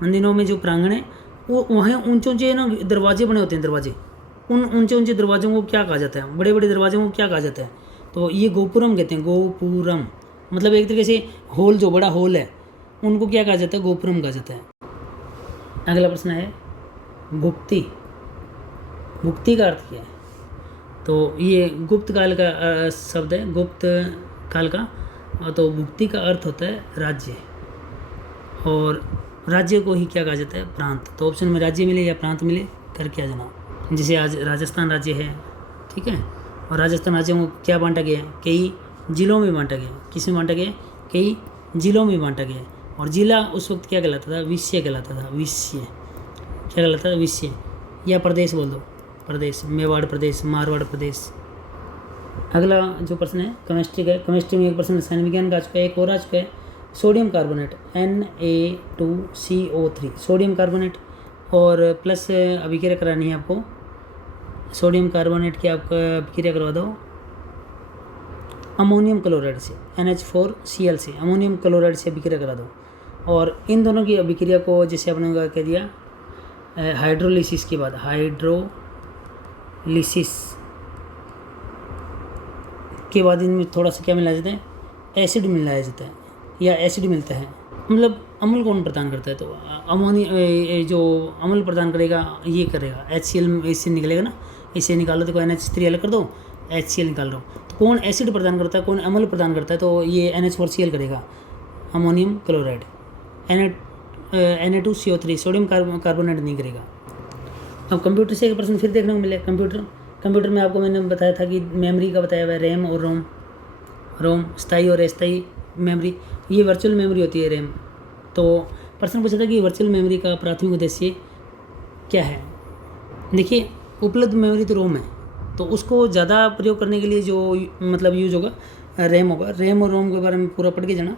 मंदिरों में जो प्रांगण है, वो वहाँ ऊंचे ना दरवाजे बने होते हैं। दरवाजे, उन ऊंचे दरवाज़ों को क्या कहा जाता है, बड़े दरवाज़ों को क्या कहा जाता है, तो ये गोपुरम कहते हैं। गोपुरम मतलब एक तरीके से हॉल, जो बड़ा हॉल है उनको क्या कहा जाता है, गोपुरम कहा जाता है। अगला प्रश्न है गुप्ती का अर्थ क्या है, तो ये गुप्त काल का शब्द है, गुप्त काल का। तो गुप्ती का अर्थ होता है राज्य, और राज्य को ही क्या कहा जाता है, प्रांत। तो ऑप्शन में राज्य मिले या प्रांत मिले करके आ जाना। जैसे आज राजस्थान राज्य है, ठीक है, और राजस्थान राज्य को क्या बांटा गया है, कई जिलों में बांटा गया। किस में बांटा गया, कई जिलों में बांटा गया। और जिला उस वक्त क्या कहलाता था, विषय कहलाता था। विषय क्या कहलाता था, विषय, या प्रदेश बोल दो, प्रदेश, मेवाड़ प्रदेश, मारवाड़ प्रदेश। अगला जो प्रश्न है केमिस्ट्री का, केमिस्ट्री में एक प्रश्न रसायन विज्ञान का आ चुका है, एक और आ चुका है। Sodium carbonate Na2CO3, sodium carbonate, और प्लस अभिक्रिया करानी है आपको। सोडियम कार्बोनेट की आपका अभिक्रिया करवा दो अमोनियम क्लोराइड से, NH4Cl से, अमोनियम क्लोराइड से अभिक्रिया करा दो। और इन दोनों की अभिक्रिया को जैसे आपने कह दिया हाइड्रोलिसिस के बाद, हाइड्रोलिसिस के बाद इनमें थोड़ा सा क्या मिलाया जाता है, एसिड मिलाया जाता है, या एसिड मिलता है। मतलब अम्ल कौन प्रदान करता है, तो अमोनिया जो अम्ल प्रदान करेगा ये करेगा, HCl इससे निकलेगा ना, इसे निकालो तो NH3 अलग कर दो, HCl निकाल दो। तो कौन एसिड प्रदान करता है, कौन अम्ल प्रदान करता है, तो ये NH4Cl करेगा, ammonium chloride. Na2CO3 sodium carbonate नहीं करेगा। अब कंप्यूटर से एक प्रश्न फिर देखने को मिले। कंप्यूटर में आपको मैंने बताया था कि मेमोरी का बताया हुआ है, रैम और रोम, स्थायी और अस्थायी मेमोरी। ये वर्चुअल मेमोरी होती है, रैम। तो प्रश्न पूछा था कि वर्चुअल मेमोरी का प्राथमिक उद्देश्य क्या है। देखिए, उपलब्ध मेमोरी तो रोम है, तो उसको ज़्यादा प्रयोग करने के लिए जो मतलब यूज होगा रैम होगा। रैम और रोम के बारे में पूरा पढ़ के जाना।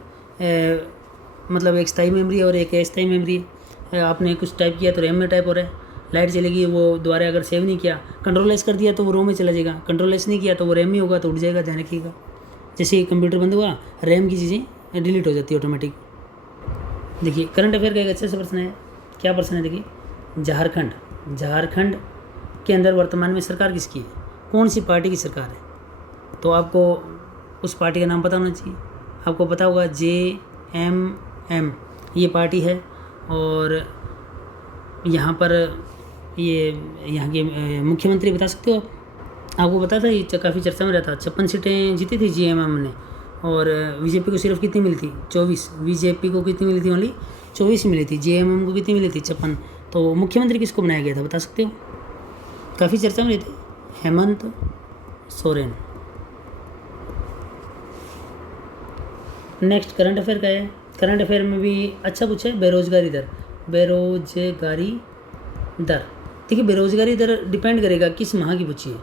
मतलब एक स्थायी मेमोरी और एक अस्थायी मेमोरी है। आपने कुछ टाइप किया तो रैम में टाइप हो रहा है, लाइट चलेगी, वो दोबारा अगर सेव नहीं किया, कंट्रोल एस कर दिया तो वो रोम में चला जाएगा, कंट्रोल एस नहीं किया तो वो रैम में होगा तो उड़ जाएगा, ध्यान रखिएगा। जैसे ही कंप्यूटर बंद हुआ रैम की चीज़ें डिलीट हो जाती है ऑटोमेटिक। देखिए करंट अफेयर का एक अच्छा सा प्रश्न है। क्या प्रश्न है देखिए, झारखंड के अंदर वर्तमान में सरकार किसकी है, कौन सी पार्टी की सरकार है? तो आपको उस पार्टी का नाम पता होना चाहिए। आपको पता होगा JMM ये पार्टी है, और यहाँ पर ये यहाँ के मुख्यमंत्री बता सकते हो आप? आपको पता था ये काफ़ी चर्चा में रहता, 56 सीटें जीती थी JMM ने, और बीजेपी को सिर्फ कितनी मिली थी? 24। बीजेपी को कितनी मिली थी? ओनली 24 मिली थी। JMM को कितनी मिली थी? 56। तो मुख्यमंत्री किसको बनाया गया था, बता सकते हो? काफ़ी चर्चा में रहते, Hemant Soren. Next current affair का है। करंट अफेयर में भी अच्छा पूछा है, बेरोजगारी दर। देखिए बेरोजगारी दर डिपेंड करेगा किस माह की पूछी है।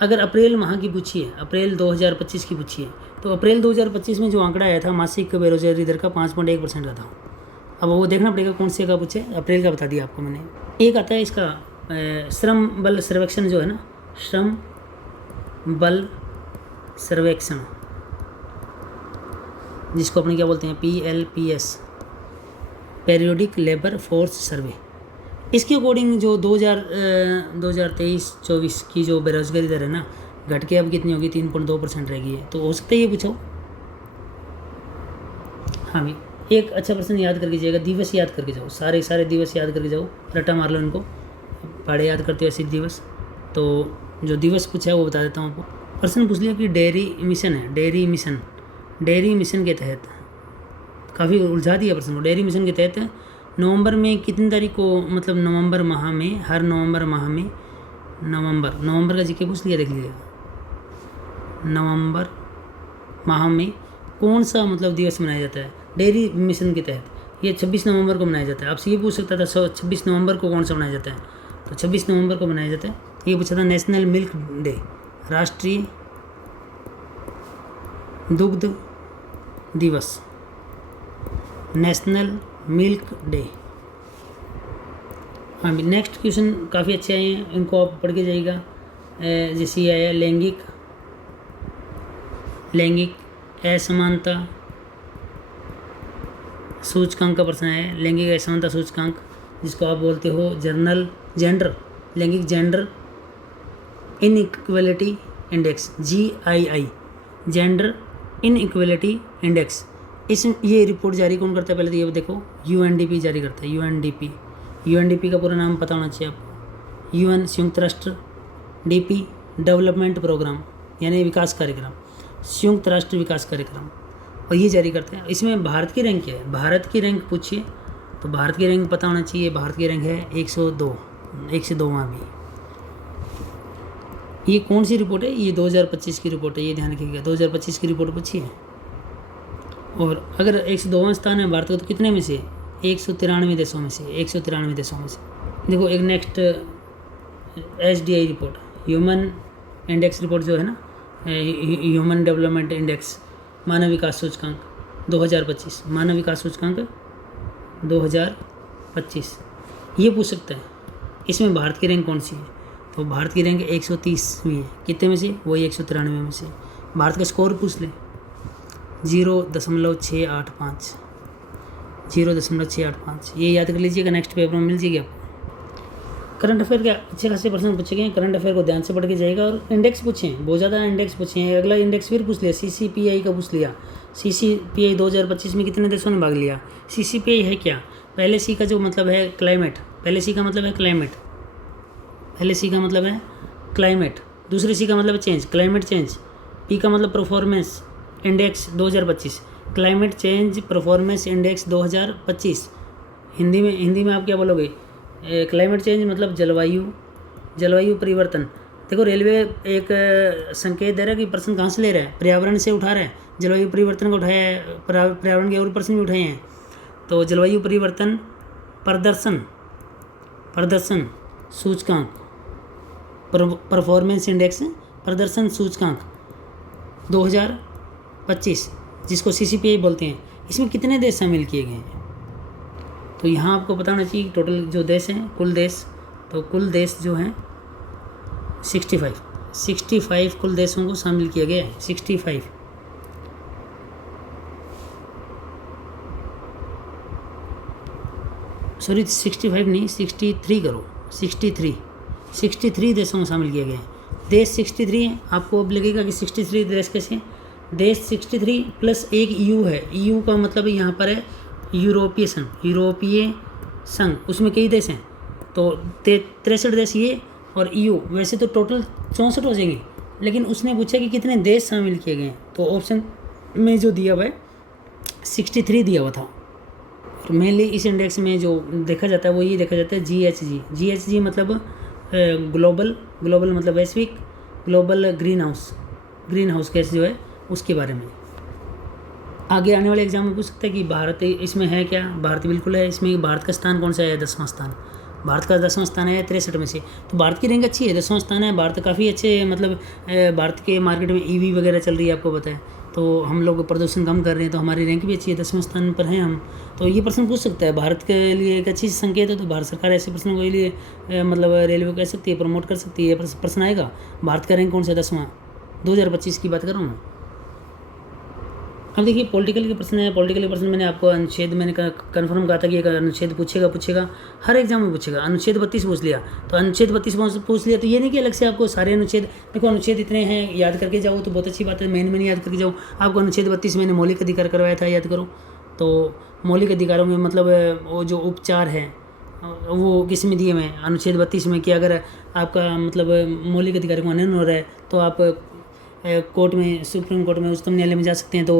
अगर अप्रैल माह की पूछी है, अप्रैल 2025 की पूछी है, तो अप्रैल 2025 में जो आंकड़ा आया था मासिक बेरोजगारी दर का 5.1% का था। अब वो देखना पड़ेगा कौन से का पूछे। अप्रैल का बता दिया आपको मैंने। एक आता है इसका श्रम बल सर्वेक्षण जो है ना, श्रम बल सर्वेक्षण, जिसको अपने क्या बोलते हैं PLPS, periodic labour force survey. इसके अकॉर्डिंग जो 2023-24 की जो बेरोजगारी दर है ना, घट के अब कितनी होगी? 3.2% रह गई है। तो हो सकता है ये पूछो। हाँ भाई, एक अच्छा प्रश्न याद करके जाइएगा, दिवस याद करके जाओ, सारे दिवस याद करके जाओ, रट्टा मार लो इनको, पढ़े याद करते हो ऐसे दिवस। तो जो दिवस पूछा है वो बता देता हूँ आपको। प्रश्न पूछ लिया कि डेयरी मिशन है, डेयरी मिशन के तहत, काफ़ी उलझा दिया प्रश्न को। डेयरी मिशन के तहत नवंबर में कितनी तारीख को, मतलब नवंबर माह में, हर नवंबर माह में, नवंबर का जीके पूछ लिया, देख लीजिएगा। नवंबर माह में कौन सा मतलब दिवस मनाया जाता है डेयरी मिशन के तहत? ये 26 नवंबर को मनाया जाता है। आपसे ये पूछ सकता था 26 नवंबर को कौन सा मनाया जाता है, तो 26 नवंबर को मनाया जाता है। ये पूछा था नेशनल मिल्क डे, राष्ट्रीय दुग्ध दिवस, नेशनल मिल्क डे। हाँ, नेक्स्ट क्वेश्चन काफ़ी अच्छे आए हैं, इनको आप पढ़ के जाइएगा। जैसे ये आया लैंगिक असमानता सूचकांक का प्रश्न है। लैंगिक असमानता सूचकांक, जिसको आप बोलते हो लैंगिक gender inequality index, GII, gender inequality index. ये रिपोर्ट जारी कौन करता है? पहले तो ये देखो, UNDP जारी करता है। UNDP का पूरा नाम पता होना चाहिए आपको। UN संयुक्त राष्ट्र, DP डेवलपमेंट प्रोग्राम यानी विकास कार्यक्रम, संयुक्त राष्ट्र विकास कार्यक्रम, और ये जारी करते हैं। इसमें भारत की रैंक क्या है? भारत की रैंक पूछिए तो भारत की रैंक पता होना चाहिए। भारत की रैंक है 102वां भी। ये कौन सी रिपोर्ट है? ये 2025 की रिपोर्ट है, ये ध्यान रखिएगा। 2025 की रिपोर्ट पूछी है। और अगर 102वां स्थान है भारत का, तो कितने में से? 193 देशों में से, 193 देशों में से। देखो एक next HDI report, human index report जो है ना, ह्यूमन डेवलपमेंट इंडेक्स, मानव विकास सूचकांक 2025, मानव विकास सूचकांक 2025, ये पूछ सकता है। इसमें भारत की रैंक कौन सी है? तो भारत की रैंक 130वीं है। कितने में से? वही 193 में से। भारत का स्कोर पूछ ले, 0.685, 0.685, ये याद कर लीजिएगा, नेक्स्ट पेपर में मिल जाएगी आपको। करंट अफेयर के अच्छे खासे प्रश्न पूछे गए। करंट अफेयर को ध्यान से पढ़ के जाएगा। और इंडेक्स पूछे, बहुत ज़्यादा इंडेक्स पूछे हैं। अगला इंडेक्स फिर पूछ लिया, CCPI का पूछ लिया। CCPI 2025 में कितने देशों ने भाग लिया? CCPI है क्या? पहले C का जो मतलब है क्लाइमेट, पहले C का मतलब है क्लाइमेट, पहले C का मतलब है क्लाइमेट, दूसरे C का मतलब है चेंज, क्लाइमेट चेंज। P का मतलब performance index 2025, climate change performance index 2025। Hindi में आप क्या बोलोगे? क्लाइमेट चेंज मतलब जलवायु परिवर्तन। देखो रेलवे एक संकेत दे रहा है कि प्रश्न कहाँ से ले रहा है, पर्यावरण से उठा रहा है। जलवायु परिवर्तन को उठाया है, पर्यावरण के और प्रश्न भी उठाए हैं। तो जलवायु परिवर्तन प्रदर्शन सूचकांक परफॉर्मेंस इंडेक्स प्रदर्शन सूचकांक 2025 जिसको CCPI बोलते हैं, इसमें कितने देश शामिल किए गए हैं? तो यहाँ आपको पता होना चाहिए टोटल जो देश हैं, कुल देश, तो कुल देश जो हैं 65 कुल देशों को शामिल किया गया है। 65 सॉरी 65 नहीं 63 करो, 63 देशों को शामिल किया गया है। देश 63 हैं। आपको अब लगेगा कि 63 देश कैसे हैं? देश 63 प्लस एक EU है। EU का मतलब यहाँ पर है यूरोपीय संघ, उसमें कई देश हैं, तो 63 देश ये और EU, वैसे तो टोटल 64 हो जाएंगे, लेकिन उसने पूछा कि कितने देश शामिल किए गए हैं, तो ऑप्शन में जो दिया हुआ है 63 दिया हुआ था। और मेनली इस इंडेक्स में जो देखा जाता है वो ये देखा जाता है GHG मतलब ग्लोबल मतलब वैश्विक, ग्लोबल ग्रीन हाउस गैस जो है उसके बारे में। आगे आने वाले एग्जाम में पूछ सकता है कि भारत इसमें है क्या? भारत बिल्कुल है इसमें। भारत का स्थान कौन सा है? 10वां स्थान। भारत का 10वां स्थान है 63 में से, तो भारत की रैंक अच्छी है, 10वां स्थान है। भारत काफ़ी अच्छे, मतलब भारत के मार्केट में EV वगैरह चल रही है, आपको पता है, तो हम लोग प्रदूषण कम कर रहे हैं, तो हमारी रैंक भी अच्छी है, 10वें स्थान पर हैं हम। तो ये प्रश्न पूछ सकता है, भारत के लिए एक अच्छी संकेत है, तो भारत सरकार ऐसे प्रश्नों के लिए मतलब रेलवे कह सकती है, प्रमोट कर सकती है। प्रश्न आएगा भारत का रैंक कौन सा है? 10वां, 2025 की बात कर रहा हूँ मैं। अब देखिए पॉलिटिकल के प्रश्न है। पॉलिटिकल के प्रश्न मैंने आपको अनुच्छेद मैंने कन्फर्म कहा था कि अगर अनुच्छेद पूछेगा हर एग्जाम में पूछेगा। अनुच्छेद 32 पूछ लिया, तो अनुच्छेद 32 पूछ लिया, तो ये नहीं कि अलग से आपको सारे अनुच्छेद, देखो अनुच्छेद इतने हैं, याद करके जाओ तो बहुत अच्छी बात है, मेन याद करके जाओ। आपको अनुच्छेद 32 मैंने मौलिक अधिकार करवाया था, याद करो। तो मौलिक अधिकारों में मतलब वो जो उपचार है वो किस में दिए हुए हैं? अनुच्छेद 32 में, कि अगर आपका मतलब मौलिक अधिकार का उल्लंघन हो रहा है तो आप कोर्ट में, सुप्रीम कोर्ट में, उच्चतम न्यायालय में जा सकते हैं। तो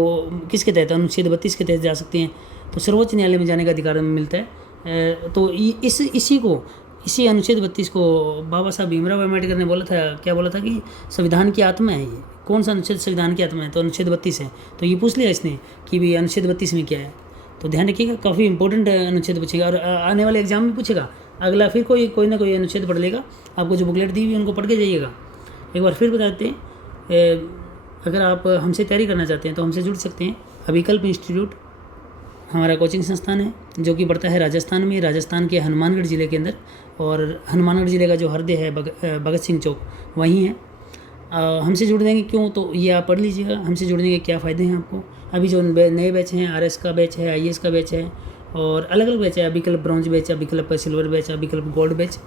किसके तहत? अनुच्छेद 32 के तहत जा सकते हैं। तो सर्वोच्च न्यायालय में जाने का अधिकार मिलता है। तो इसी अनुच्छेद 32 को बाबा साहब भीमराव अम्बेडकर ने बोला था, क्या बोला था कि संविधान की आत्मा है ये। कौन सा अनुच्छेद संविधान की आत्मा है? तो अनुच्छेद 32 है। तो ये पूछ लिया इसने कि भाई अनुच्छेद 32 में क्या है, तो ध्यान रखिएगा, काफ़ी इंपॉर्टेंट अनुच्छेद पूछेगा और आने वाले एग्जाम में पूछेगा। अगला फिर कोई ना कोई अनुच्छेद पढ़ लेगा, आपको जो बुकलेट दी हुई उनको पढ़ के जाइएगा। एक बार फिर बता देते हैं, अगर आप हमसे तैयारी करना चाहते हैं तो हमसे जुड़ सकते हैं। अभिकल्प इंस्टीट्यूट हमारा कोचिंग संस्थान है, जो कि पड़ता है राजस्थान में, राजस्थान के हनुमानगढ़ ज़िले के अंदर। और हनुमानगढ़ ज़िले का जो हृदय है भगत सिंह चौक, वहीं है। हमसे जुड़ देंगे क्यों, तो ये आप पढ़ लीजिएगा, हमसे जुड़ने के क्या फ़ायदे हैं आपको। अभी जो नए बैच हैं, RS का बैच है, IAS का बैच है, और अलग अलग बैच है, Abhikalp bronze batch, Abhikalp silver batch, Abhikalp gold batch.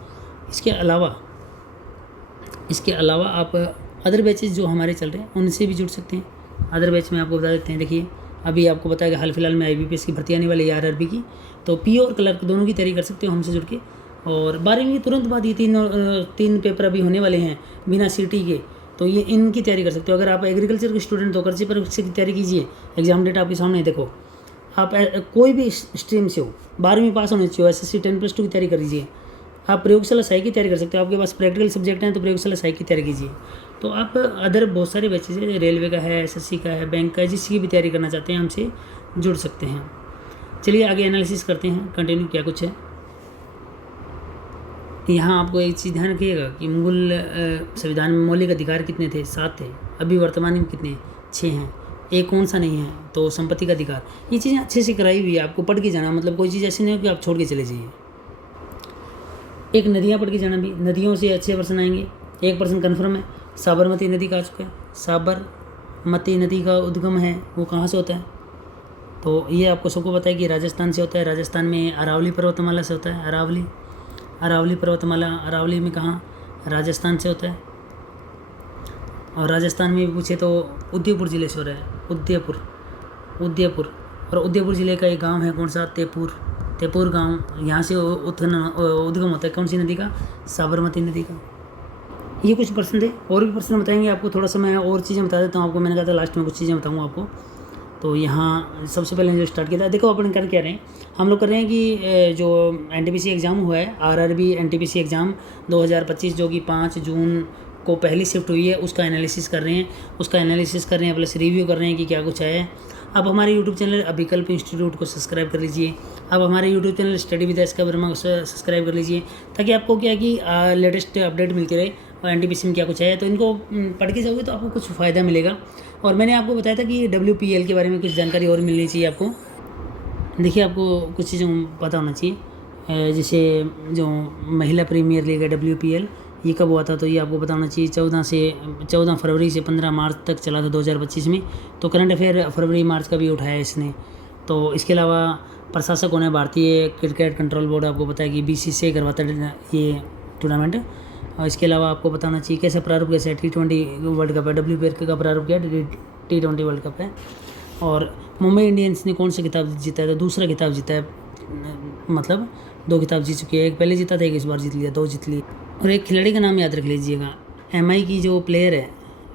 इसके अलावा आप अदर बैचेस जो हमारे चल रहे हैं उनसे भी जुड़ सकते हैं। अदर बैच में आपको बता देते हैं, देखिए अभी आपको पता है कि हाल फिलहाल में IBPS की भर्ती आने वाली है, RRB की, तो PO और क्लर्क दोनों की तैयारी कर सकते हो हमसे जुड़ के। और 12वीं के तुरंत बाद ये तीन पेपर अभी होने वाले हैं बिना CT के, तो ये इनकी तैयारी कर सकते हो। अगर आप एग्रीकल्चर के स्टूडेंट हो, कृषि परीक्षा की तैयारी कीजिए। एग्जाम डेट आपके सामने है, देखो आप कोई भी स्ट्रीम से हो, 12वीं पास होने चाहिए, SSC 10+2 की तैयारी कर लीजिए। आप प्रयोगशाला सहायक की तैयारी कर सकते हो, आपके पास प्रैक्टिकल सब्जेक्ट हैं तो प्रयोगशाला सहायक की तैयारी कीजिए। तो आप अदर बहुत सारे बैचेज है, रेलवे का है, SSC का है, बैंक का है, जिसकी भी तैयारी करना चाहते हैं हमसे जुड़ सकते हैं। चलिए आगे एनालिसिस करते हैं, कंटिन्यू क्या कुछ है। यहाँ आपको एक चीज़ ध्यान रखिएगा कि मूल संविधान में मौलिक अधिकार कितने थे? 7 थे। अभी वर्तमान में कितने? 6 हैं। एक कौन सा नहीं है? तो संपत्ति का अधिकार। ये चीज़ें अच्छे से कराई हुई है, आपको पढ़ के जाना, मतलब कोई चीज़ ऐसी नहीं हो कि आप छोड़ के चले जाइए। एक नदियाँ पढ़ के जाना भी, नदियों से अच्छे प्रश्न आएंगे। एक प्रश्न कन्फर्म है, साबरमती नदी का आ चुका है। साबरमती नदी का उद्गम है वो कहाँ से होता है? तो ये आपको सबको पता है कि राजस्थान से होता है। राजस्थान में अरावली पर्वतमाला से होता है। अरावली पर्वतमाला, अरावली में कहाँ? राजस्थान से होता है। और राजस्थान में भी पूछे तो उदयपुर ज़िले से हो रहा है। उदयपुर और उदयपुर ज़िले का एक गांव है, कौन सा? तेपुर गांव। यहाँ से उद्गम होता है कौन सी नदी का? साबरमती नदी का। ये कुछ प्रश्न थे, और भी प्रश्न बताएंगे आपको। थोड़ा सा मैं और चीज़ें बता देता हूँ आपको, मैंने कहा था लास्ट में कुछ चीज़ें बताऊँगा आपको। तो यहाँ सबसे पहले जो स्टार्ट किया था, देखो अपन कर क्या रहे हैं, हम लोग कर रहे हैं कि जो NTPC एग्ज़ाम हुआ है, RRB NTPC एग्ज़ाम 2025, जो कि 5 जून को पहली शिफ्ट हुई है, उसका एनालिसिस कर रहे हैं, प्लस रिव्यू कर रहे हैं कि क्या कुछ है। अब हमारे यूट्यूब चैनल अभिकल्प इंस्टीट्यूट को सब्सक्राइब कर लीजिए। अब हमारे YouTube channel study with SK Verma को सब्सक्राइब कर लीजिए, ताकि आपको क्या कि लेटेस्ट अपडेट मिलती रहे। और एनटीपीसी में क्या कुछ है, तो इनको पढ़ के जाओगे तो आपको कुछ फ़ायदा मिलेगा। और मैंने आपको बताया था कि WPL के बारे में कुछ जानकारी और मिलनी चाहिए आपको। देखिए, आपको कुछ चीज़ों पता होना चाहिए, जैसे जो महिला प्रीमियर लीग है WPL, ये कब हुआ था, तो ये आपको पता होना चाहिए 14 फरवरी से 15 मार्च तक चला था 2025 में। तो करंट अफेयर फरवरी मार्च का भी उठाया इसने। तो इसके अलावा प्रशासक कौन है, भारतीय क्रिकेट कंट्रोल बोर्ड, आपको पता है कि BCCI करवाता है ये टूर्नामेंट। और इसके अलावा आपको बताना चाहिए कैसा प्रारूप कैसे है, T20 वर्ल्ड कप है, WPL का प्रारूप क्या है, T20 वर्ल्ड कप है। और मुंबई इंडियंस ने कौन सा खिताब जीता है, तो दूसरा खिताब जीता है, मतलब 2 खिताब जीत चुकी है, एक पहले जीता था, एक इस बार जीत लिया, 2 जीत लिए। और एक खिलाड़ी का नाम याद रख लीजिएगा, MI की जो प्लेयर है,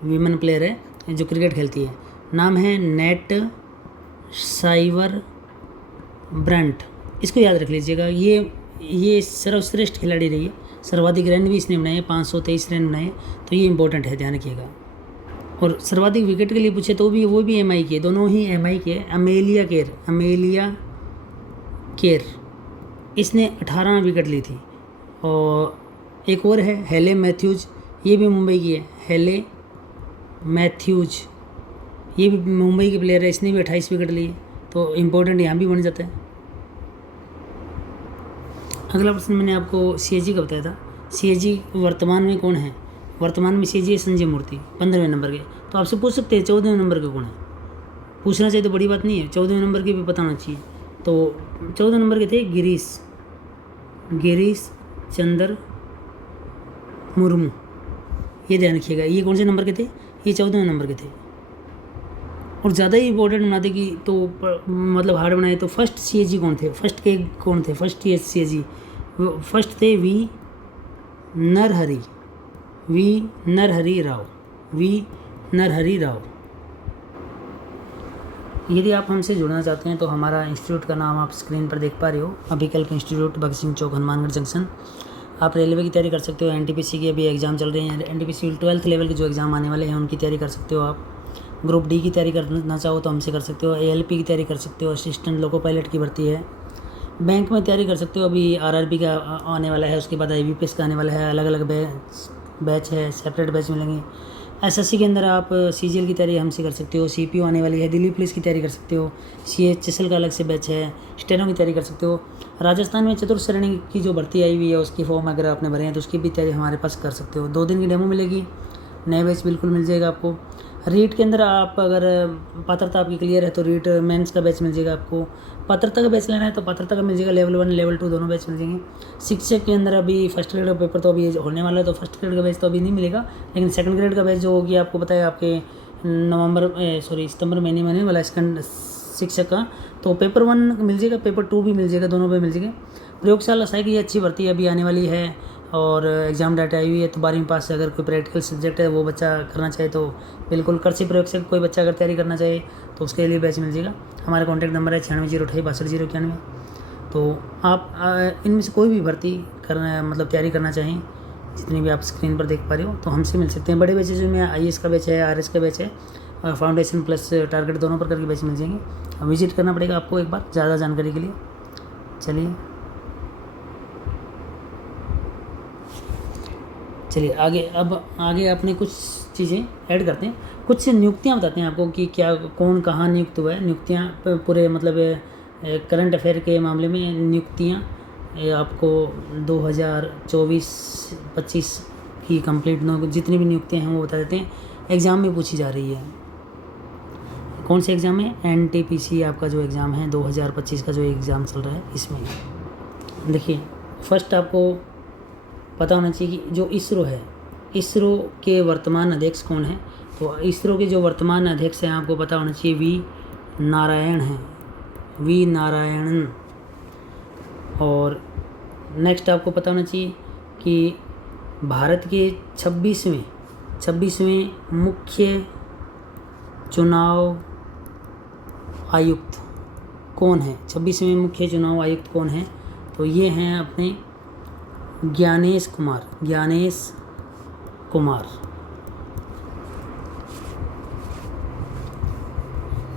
वीमेन प्लेयर है जो क्रिकेट खेलती है, नाम है नेट साइवर ब्रंट, इसको याद रख लीजिएगा। ये सर्वश्रेष्ठ खिलाड़ी रही है, सर्वाधिक रन भी इसने बनाए हैं, 523 रन बनाए, तो ये इंपॉर्टेंट है, ध्यान रखिएगा। और सर्वाधिक विकेट के लिए पूछे तो भी वो भी MI के, दोनों ही MI के। अमेलिया केर इसने 18 विकेट ली थी। और एक और है हेले मैथ्यूज, ये भी मुंबई की है, हेले मैथ्यूज, ये भी मुंबई की प्लेयर है, इसने भी 28 विकेट लिए, तो इम्पोर्टेंट यहाँ भी बन जाता है। अगला प्रश्न मैंने आपको CAG का बताया था। CAG वर्तमान में कौन है, वर्तमान में CAG है संजय मूर्ति, 15वें नंबर के। तो आपसे पूछ सकते हैं 14वें नंबर के कौन है, पूछना चाहिए तो बड़ी बात नहीं है, 14वें नंबर के भी बताना चाहिए। तो 14वें नंबर के थे गिरीश चंद्र मुर्मू, ये ध्यान रखिएगा। ये कौन से नंबर के थे, ये 14वें नंबर के थे। और ज़्यादा ही इंपॉर्टेंट बना दे कि तो मतलब हार्ड बनाए, तो फर्स्ट CAG कौन थे, फर्स्ट CAG फर्स्ट थे वी नरहरि राव। यदि आप हमसे जुड़ना चाहते हैं तो हमारा इंस्टीट्यूट का नाम आप स्क्रीन पर देख पा रहे हो, अभिकल्प इंस्टीट्यूट, भगत सिंह चौक, हनुमानगढ़ जंक्शन। आप रेलवे की तैयारी कर सकते हो, NTPC के अभी एग्ज़ाम चल रहे हैं, NTPC 12th लेवल के जो एग्ज़ाम आने वाले हैं उनकी तैयारी कर सकते हो आप। ग्रुप D की तैयारी करना चाहो तो हमसे कर सकते हो, ALP की तैयारी कर सकते हो, असिस्टेंट लोको पायलट की भर्ती है, बैंक में तैयारी कर सकते हो, अभी RRB का आने वाला है, उसके बाद IBPS का आने वाला है, अलग अलग बैच है, सेपरेट बैच मिलेंगे। SSC के अंदर आप CGL की तैयारी हमसे कर सकते हो, CPO आने वाली है, दिल्ली पुलिस की तैयारी कर सकते हो, CHSL का अलग से बैच है, स्टेनो की तैयारी कर सकते हो। राजस्थान में चतुर्थ श्रेणी की जो भर्ती आई हुई है उसकी फॉर्म अगर आपने भरे हैं तो उसकी भी तैयारी हमारे पास कर सकते हो। 2 दिन की डेमो मिलेगी, नए बैच बिल्कुल मिल जाएगा आपको। रीट के अंदर आप अगर पात्रता आपकी क्लियर है तो रीट मेंस का बैच मिल जाएगा आपको। पात्रता का बैच लेना है तो पात्रता का मिल जाएगा, लेवल 1 लेवल 2 दोनों बैच मिल जाएंगे। शिक्षक के अंदर अभी फर्स्ट ग्रेड का पेपर तो अभी होने वाला है, तो फर्स्ट ग्रेड का बैच तो अभी नहीं मिलेगा, लेकिन सेकंड ग्रेड का बैच जो होगी आपको पता है आपके सितंबर महीने में होने वाला शिक्षक का, तो पेपर 1 मिल जाएगा, पेपर 2 भी मिल जाएगा, दोनों पे मिल जाएंगे। प्रयोगशाला सहायक की अच्छी भर्ती अभी आने वाली है और एग्ज़ाम डाटा आई हुई है, तो 12वीं पास से अगर कोई प्रैक्टिकल सब्जेक्ट है वो बच्चा करना चाहे तो बिल्कुल कृषि प्रयोग से कोई बच्चा अगर तैयारी करना चाहे तो उसके लिए बैच मिल जाएगा। हमारा कॉन्टैक्ट नंबर है 9608626091। तो आप इनमें से कोई भी भर्ती करना मतलब तैयारी करना चाहें, जितनी भी आप स्क्रीन पर देख पा रहे हो, तो हमसे मिल सकते हैं। बड़े बैचेज में IAS का बैच है, RS का बैच है, फाउंडेशन प्लस टारगेट दोनों प्रकार के बैच मिल जाएंगे। विजिट करना पड़ेगा आपको एक बार ज़्यादा जानकारी के लिए। चलिए आगे अपने कुछ चीज़ें ऐड करते हैं, कुछ नियुक्तियां बताते हैं आपको कि क्या कौन कहाँ नियुक्त हुआ है। नियुक्तियां पूरे मतलब करंट अफेयर के मामले में नियुक्तियां आपको 2024-25 की कंप्लीट जितनी भी नियुक्तियां हैं वो बता देते हैं। एग्ज़ाम में पूछी जा रही है, कौन से एग्ज़ाम में, NTPC आपका जो एग्ज़ाम है 2025 का जो एग्ज़ाम चल रहा है इसमें। देखिए, फर्स्ट आपको पता होना चाहिए कि जो इसरो है, इसरो के वर्तमान अध्यक्ष कौन है। तो इसरो के जो वर्तमान अध्यक्ष हैं आपको पता होना चाहिए वी नारायणन। और नेक्स्ट आपको पता होना चाहिए कि भारत के 26वें मुख्य चुनाव आयुक्त कौन है, 26वें मुख्य चुनाव आयुक्त कौन है, तो ये हैं अपने ज्ञानेश कुमार।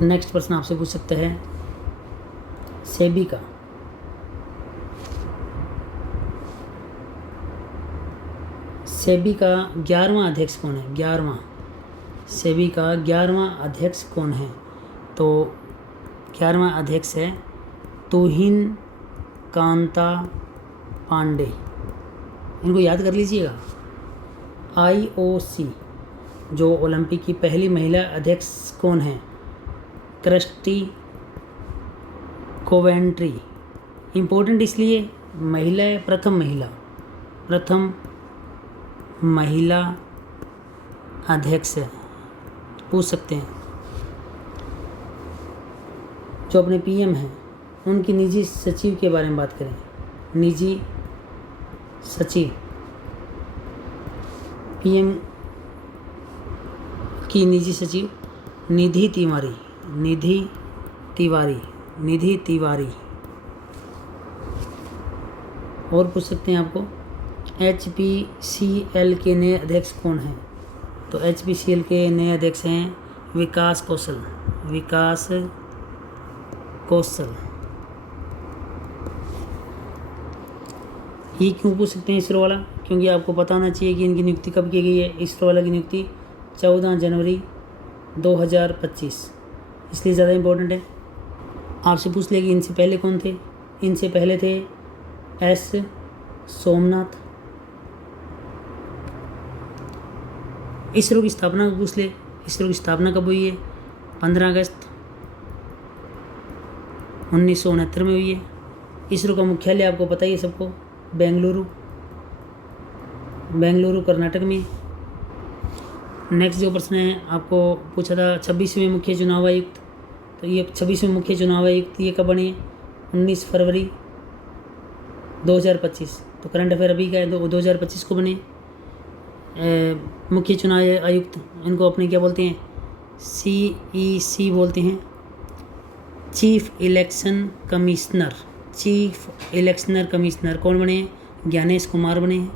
नेक्स्ट प्रश्न आपसे पूछ सकते हैं सेबी सेबी का 11वां अध्यक्ष कौन है? 11वां सेबी का 11वां अध्यक्ष कौन है? तो 11वां अध्यक्ष है तुहिन कांता पांडे। इनको याद कर लीजिएगा। IOC जो ओलंपिक की पहली महिला अध्यक्ष कौन है? Christie Coventry. इम्पोर्टेंट इसलिए महिला है, प्रथम महिला अध्यक्ष है, पूछ सकते हैं। जो अपने PM हैं उनकी निजी सचिव के बारे में बात करें। निजी सचिव PM की निजी सचिव निधि तिवारी। और पूछ सकते हैं आपको HPCL के नए अध्यक्ष कौन हैं? तो HPCL के नए अध्यक्ष हैं विकास कौशल। ये क्यों पूछ सकते हैं इसरो वाला? क्योंकि आपको पता होना चाहिए कि इनकी नियुक्ति कब की गई है। इसरो वाला की नियुक्ति 14 जनवरी 2025, इसलिए ज़्यादा इम्पोर्टेंट है। आपसे पूछ ले कि इनसे पहले कौन थे? इनसे पहले थे S सोमनाथ। इसरो की स्थापना पूछ ले, इसरो की स्थापना कब हुई है? 15 अगस्त 1969 में हुई है। इसरो का मुख्यालय आपको पता ही है सबको, बेंगलुरु कर्नाटक में। नेक्स्ट जो प्रश्न है आपको पूछा था 26वें मुख्य चुनाव आयुक्त। तो ये 26वें मुख्य चुनाव आयुक्त ये कब बने? 19 फरवरी 2025। तो करंट अफेयर अभी का है, 2025 को बने मुख्य चुनाव आयुक्त। इनको अपने क्या बोलते हैं? CEC बोलते हैं, चीफ इलेक्शन कमिश्नर। कौन बने? ज्ञानेश कुमार बने हैं।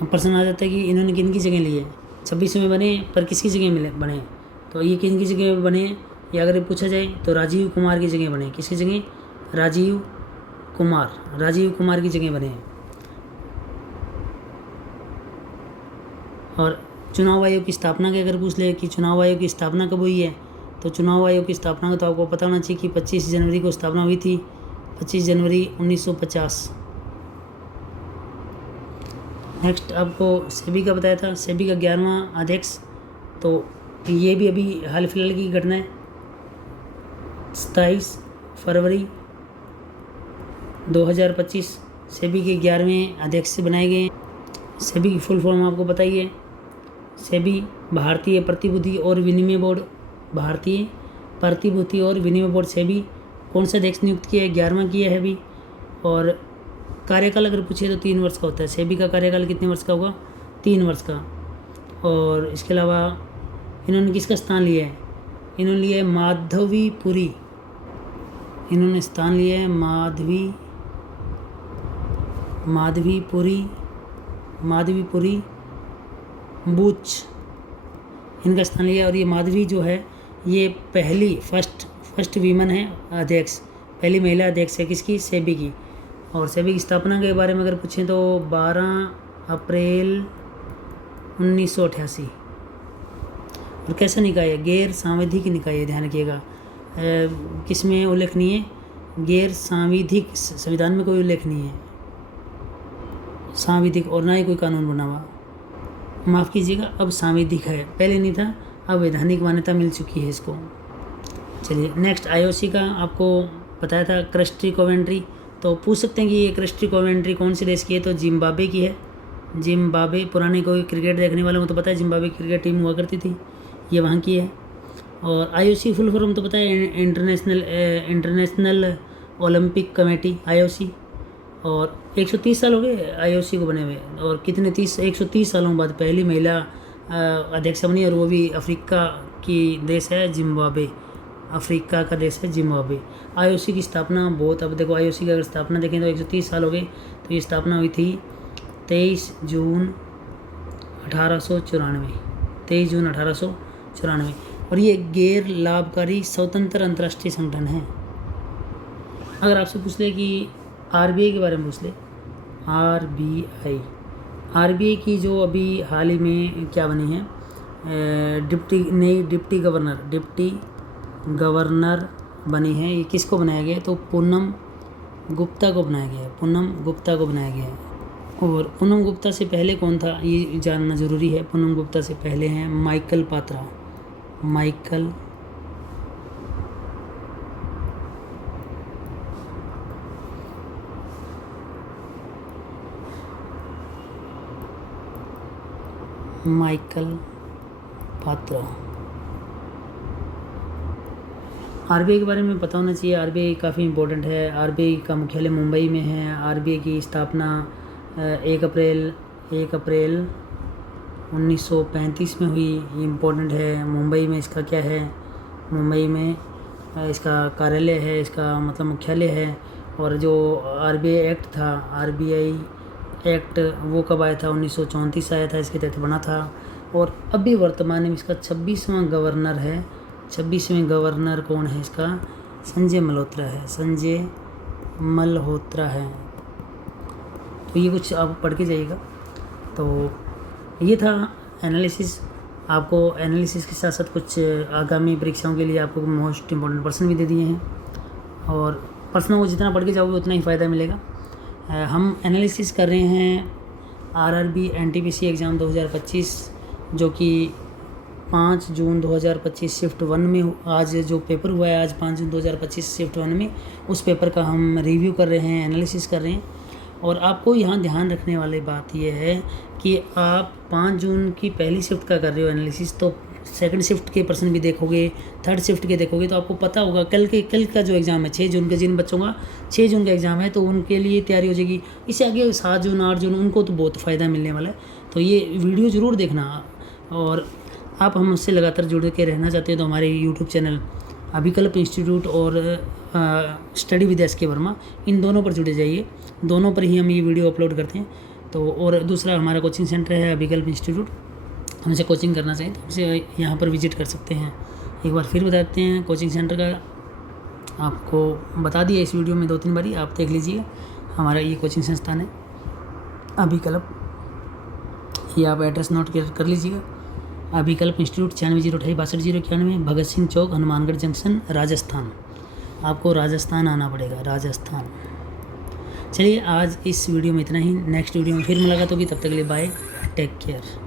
अब प्रश्न आ जाता है कि इन्होंने किन की जगह ली है? 26 में बने पर किसकी जगह बने? तो ये किन की जगह बने? या अगर पूछा जाए तो राजीव कुमार की जगह बने। किसकी जगह? राजीव कुमार की जगह बने हैं। और चुनाव आयोग की स्थापना की अगर पूछ ले कि चुनाव आयोग की स्थापना कब हुई है, तो चुनाव आयोग की स्थापना को तो आपको पता होना चाहिए कि 25 जनवरी को स्थापना हुई थी, 25 जनवरी 1950। नेक्स्ट आपको सेबी का बताया था, सेबी का 11वां अध्यक्ष। तो ये भी अभी हाल फिलहाल की घटना है, 27 फरवरी 2025 सेबी के 11वें अध्यक्ष बनाए गए हैं। सेबी की फुल फॉर्म आपको पता ही है, सेबी भारतीय प्रतिभूति और विनिमय बोर्ड। सेबी कौन सा अध्यक्ष नियुक्त किया है? 11वां किया है अभी। और कार्यकाल अगर पूछे तो 3 वर्ष का होता है। सेबी का कार्यकाल कितने वर्ष का होगा? 3 वर्ष का। और इसके अलावा इन्होंने किसका स्थान लिया है? इन्होंने लिया है माधवीपुरी। इन्होंने स्थान लिया है माधवीपुरी बूच, इनका स्थान लिया। और ये माधवी जो है ये पहली फर्स्ट वीमन है अध्यक्ष, पहली महिला अध्यक्ष है किसकी? सेबी की। और सेबी की स्थापना के बारे में अगर पूछें तो 12 अप्रैल 1988। और कैसा निकाय है? गैर सांविधिक निकाय है, ध्यान रखिएगा। किसमें उल्लेखनीय है? गैर सांविधिक। संविधान में कोई उल्लेख नहीं है सांविधिक, और ना ही कोई कानून बना हुआ। माफ़ कीजिएगा, अब सांविधिक है, पहले नहीं था, अब वैधानिक मान्यता मिल चुकी है इसको। चलिए नेक्स्ट IOC का आपको बताया था क्रिस्टी कोवेंट्री। तो पूछ सकते हैं कि ये क्रिस्टी कोवेंट्री कौन से देश की है? तो जिम्बाब्वे की है। जिम्बाब्वे, पुराने कोई क्रिकेट देखने वालों को तो पता है जिम्बाब्वे क्रिकेट टीम हुआ करती थी, ये वहाँ की है। और IOC फुल फॉर्म तो पता है, इंटरनेशनल ओलंपिक कमेटी IOC। और 130 साल हो गए IOC को बने हुए। और 130 सालों बाद पहली महिला अध्यक्ष बनी, और वो भी अफ्रीका की देश है जिम्बाब्वे। अफ्रीका का देश है जिम्बाब्वे। IOC की स्थापना बहुत, अब देखो IOC की अगर स्थापना देखें तो 130 साल हो गए। तो ये स्थापना हुई थी 23 जून 1894। और ये गैर लाभकारी स्वतंत्र अंतर्राष्ट्रीय संगठन है। अगर आपसे पूछ ले कि RBI के बारे में पूछ ले, RBI आरबीआई की जो अभी हाल ही में क्या बनी है, डिप्टी गवर्नर बनी है। ये किसको बनाया गया है, तो पूनम गुप्ता को बनाया गया है, पूनम गुप्ता को बनाया गया है। और पूनम गुप्ता से पहले कौन था ये जानना ज़रूरी है। पूनम गुप्ता से पहले हैं Michael Patra, Michael Patra. RBI के बारे में पता होना चाहिए। आरबीआई काफ़ी इम्पोर्टेंट है। आरबीआई का मुख्यालय मुंबई में है। आरबीआई की स्थापना 1 अप्रैल 1935 में हुई। ये इम्पोर्टेंट है। मुंबई में इसका क्या है, मुंबई में इसका कार्यालय है, इसका मतलब मुख्यालय है। और जो आरबीआई एक्ट था, आरबीआई एक्ट वो कब आया था, 1934 आया था, इसके तहत बना था। और अभी वर्तमान में इसका 26वां गवर्नर है। 26वें गवर्नर कौन है इसका, संजय मल्होत्रा है, संजय मल्होत्रा है। तो ये कुछ आप पढ़ के जाइएगा। तो ये था एनालिसिस। आपको एनालिसिस के साथ साथ कुछ आगामी परीक्षाओं के लिए आपको मोस्ट इम्पोर्टेंट प्रश्न भी दे दिए हैं। और प्रश्नों को जितना पढ़ के जाओगे उतना ही फ़ायदा मिलेगा। हम एनालिसिस कर रहे हैं आरआरबी एनटीपीसी एग्ज़ाम 2025, जो कि 5 जून 2025 शिफ्ट 1 में आज जो पेपर हुआ है, आज 5 जून 2025 शिफ्ट 1 में उस पेपर का हम रिव्यू कर रहे हैं, एनालिसिस कर रहे हैं। और आपको यहाँ ध्यान रखने वाली बात यह है कि आप 5 जून की पहली शिफ्ट का कर रहे हो एनालिसिस, तो सेकंड शिफ्ट के प्रश्न भी देखोगे, थर्ड शिफ्ट के देखोगे, तो आपको पता होगा कल का जो एग्ज़ाम है 6 जून के, जिन बच्चों का 6 जून का एग्ज़ाम है तो उनके लिए तैयारी हो जाएगी। इससे आगे 7 जून 8 जून उनको तो बहुत फ़ायदा मिलने वाला है। तो ये वीडियो ज़रूर देखना। और आप हमसे लगातार जुड़ के रहना चाहते हो तो हमारे यूट्यूब चैनल अभिकल्प इंस्टीट्यूट और स्टडी विद एस.के. वर्मा, इन दोनों पर जुड़े जाइए। दोनों पर ही हम ये वीडियो अपलोड करते हैं। तो और दूसरा हमारा कोचिंग सेंटर है अभिकल्प इंस्टीट्यूट। हमसे कोचिंग करना चाहिए तो हमसे यहाँ पर विजिट कर सकते हैं। एक बार फिर बताते हैं कोचिंग सेंटर का, आपको बता दिया इस वीडियो में 2-3 बारी, आप देख लीजिए। हमारा ये कोचिंग संस्थान है अभिकल्प, ये आप एड्रेस नोट कर लीजिएगा। अभिकल्प इंस्टीट्यूट 9608262091, भगत सिंह चौक, हनुमानगढ़ जंक्शन, राजस्थान। आपको राजस्थान आना पड़ेगा, राजस्थान। चलिए आज इस वीडियो में इतना ही। नेक्स्ट वीडियो में फिर मुलाकात होगी, तब तक के लिए बाय, टेक केयर।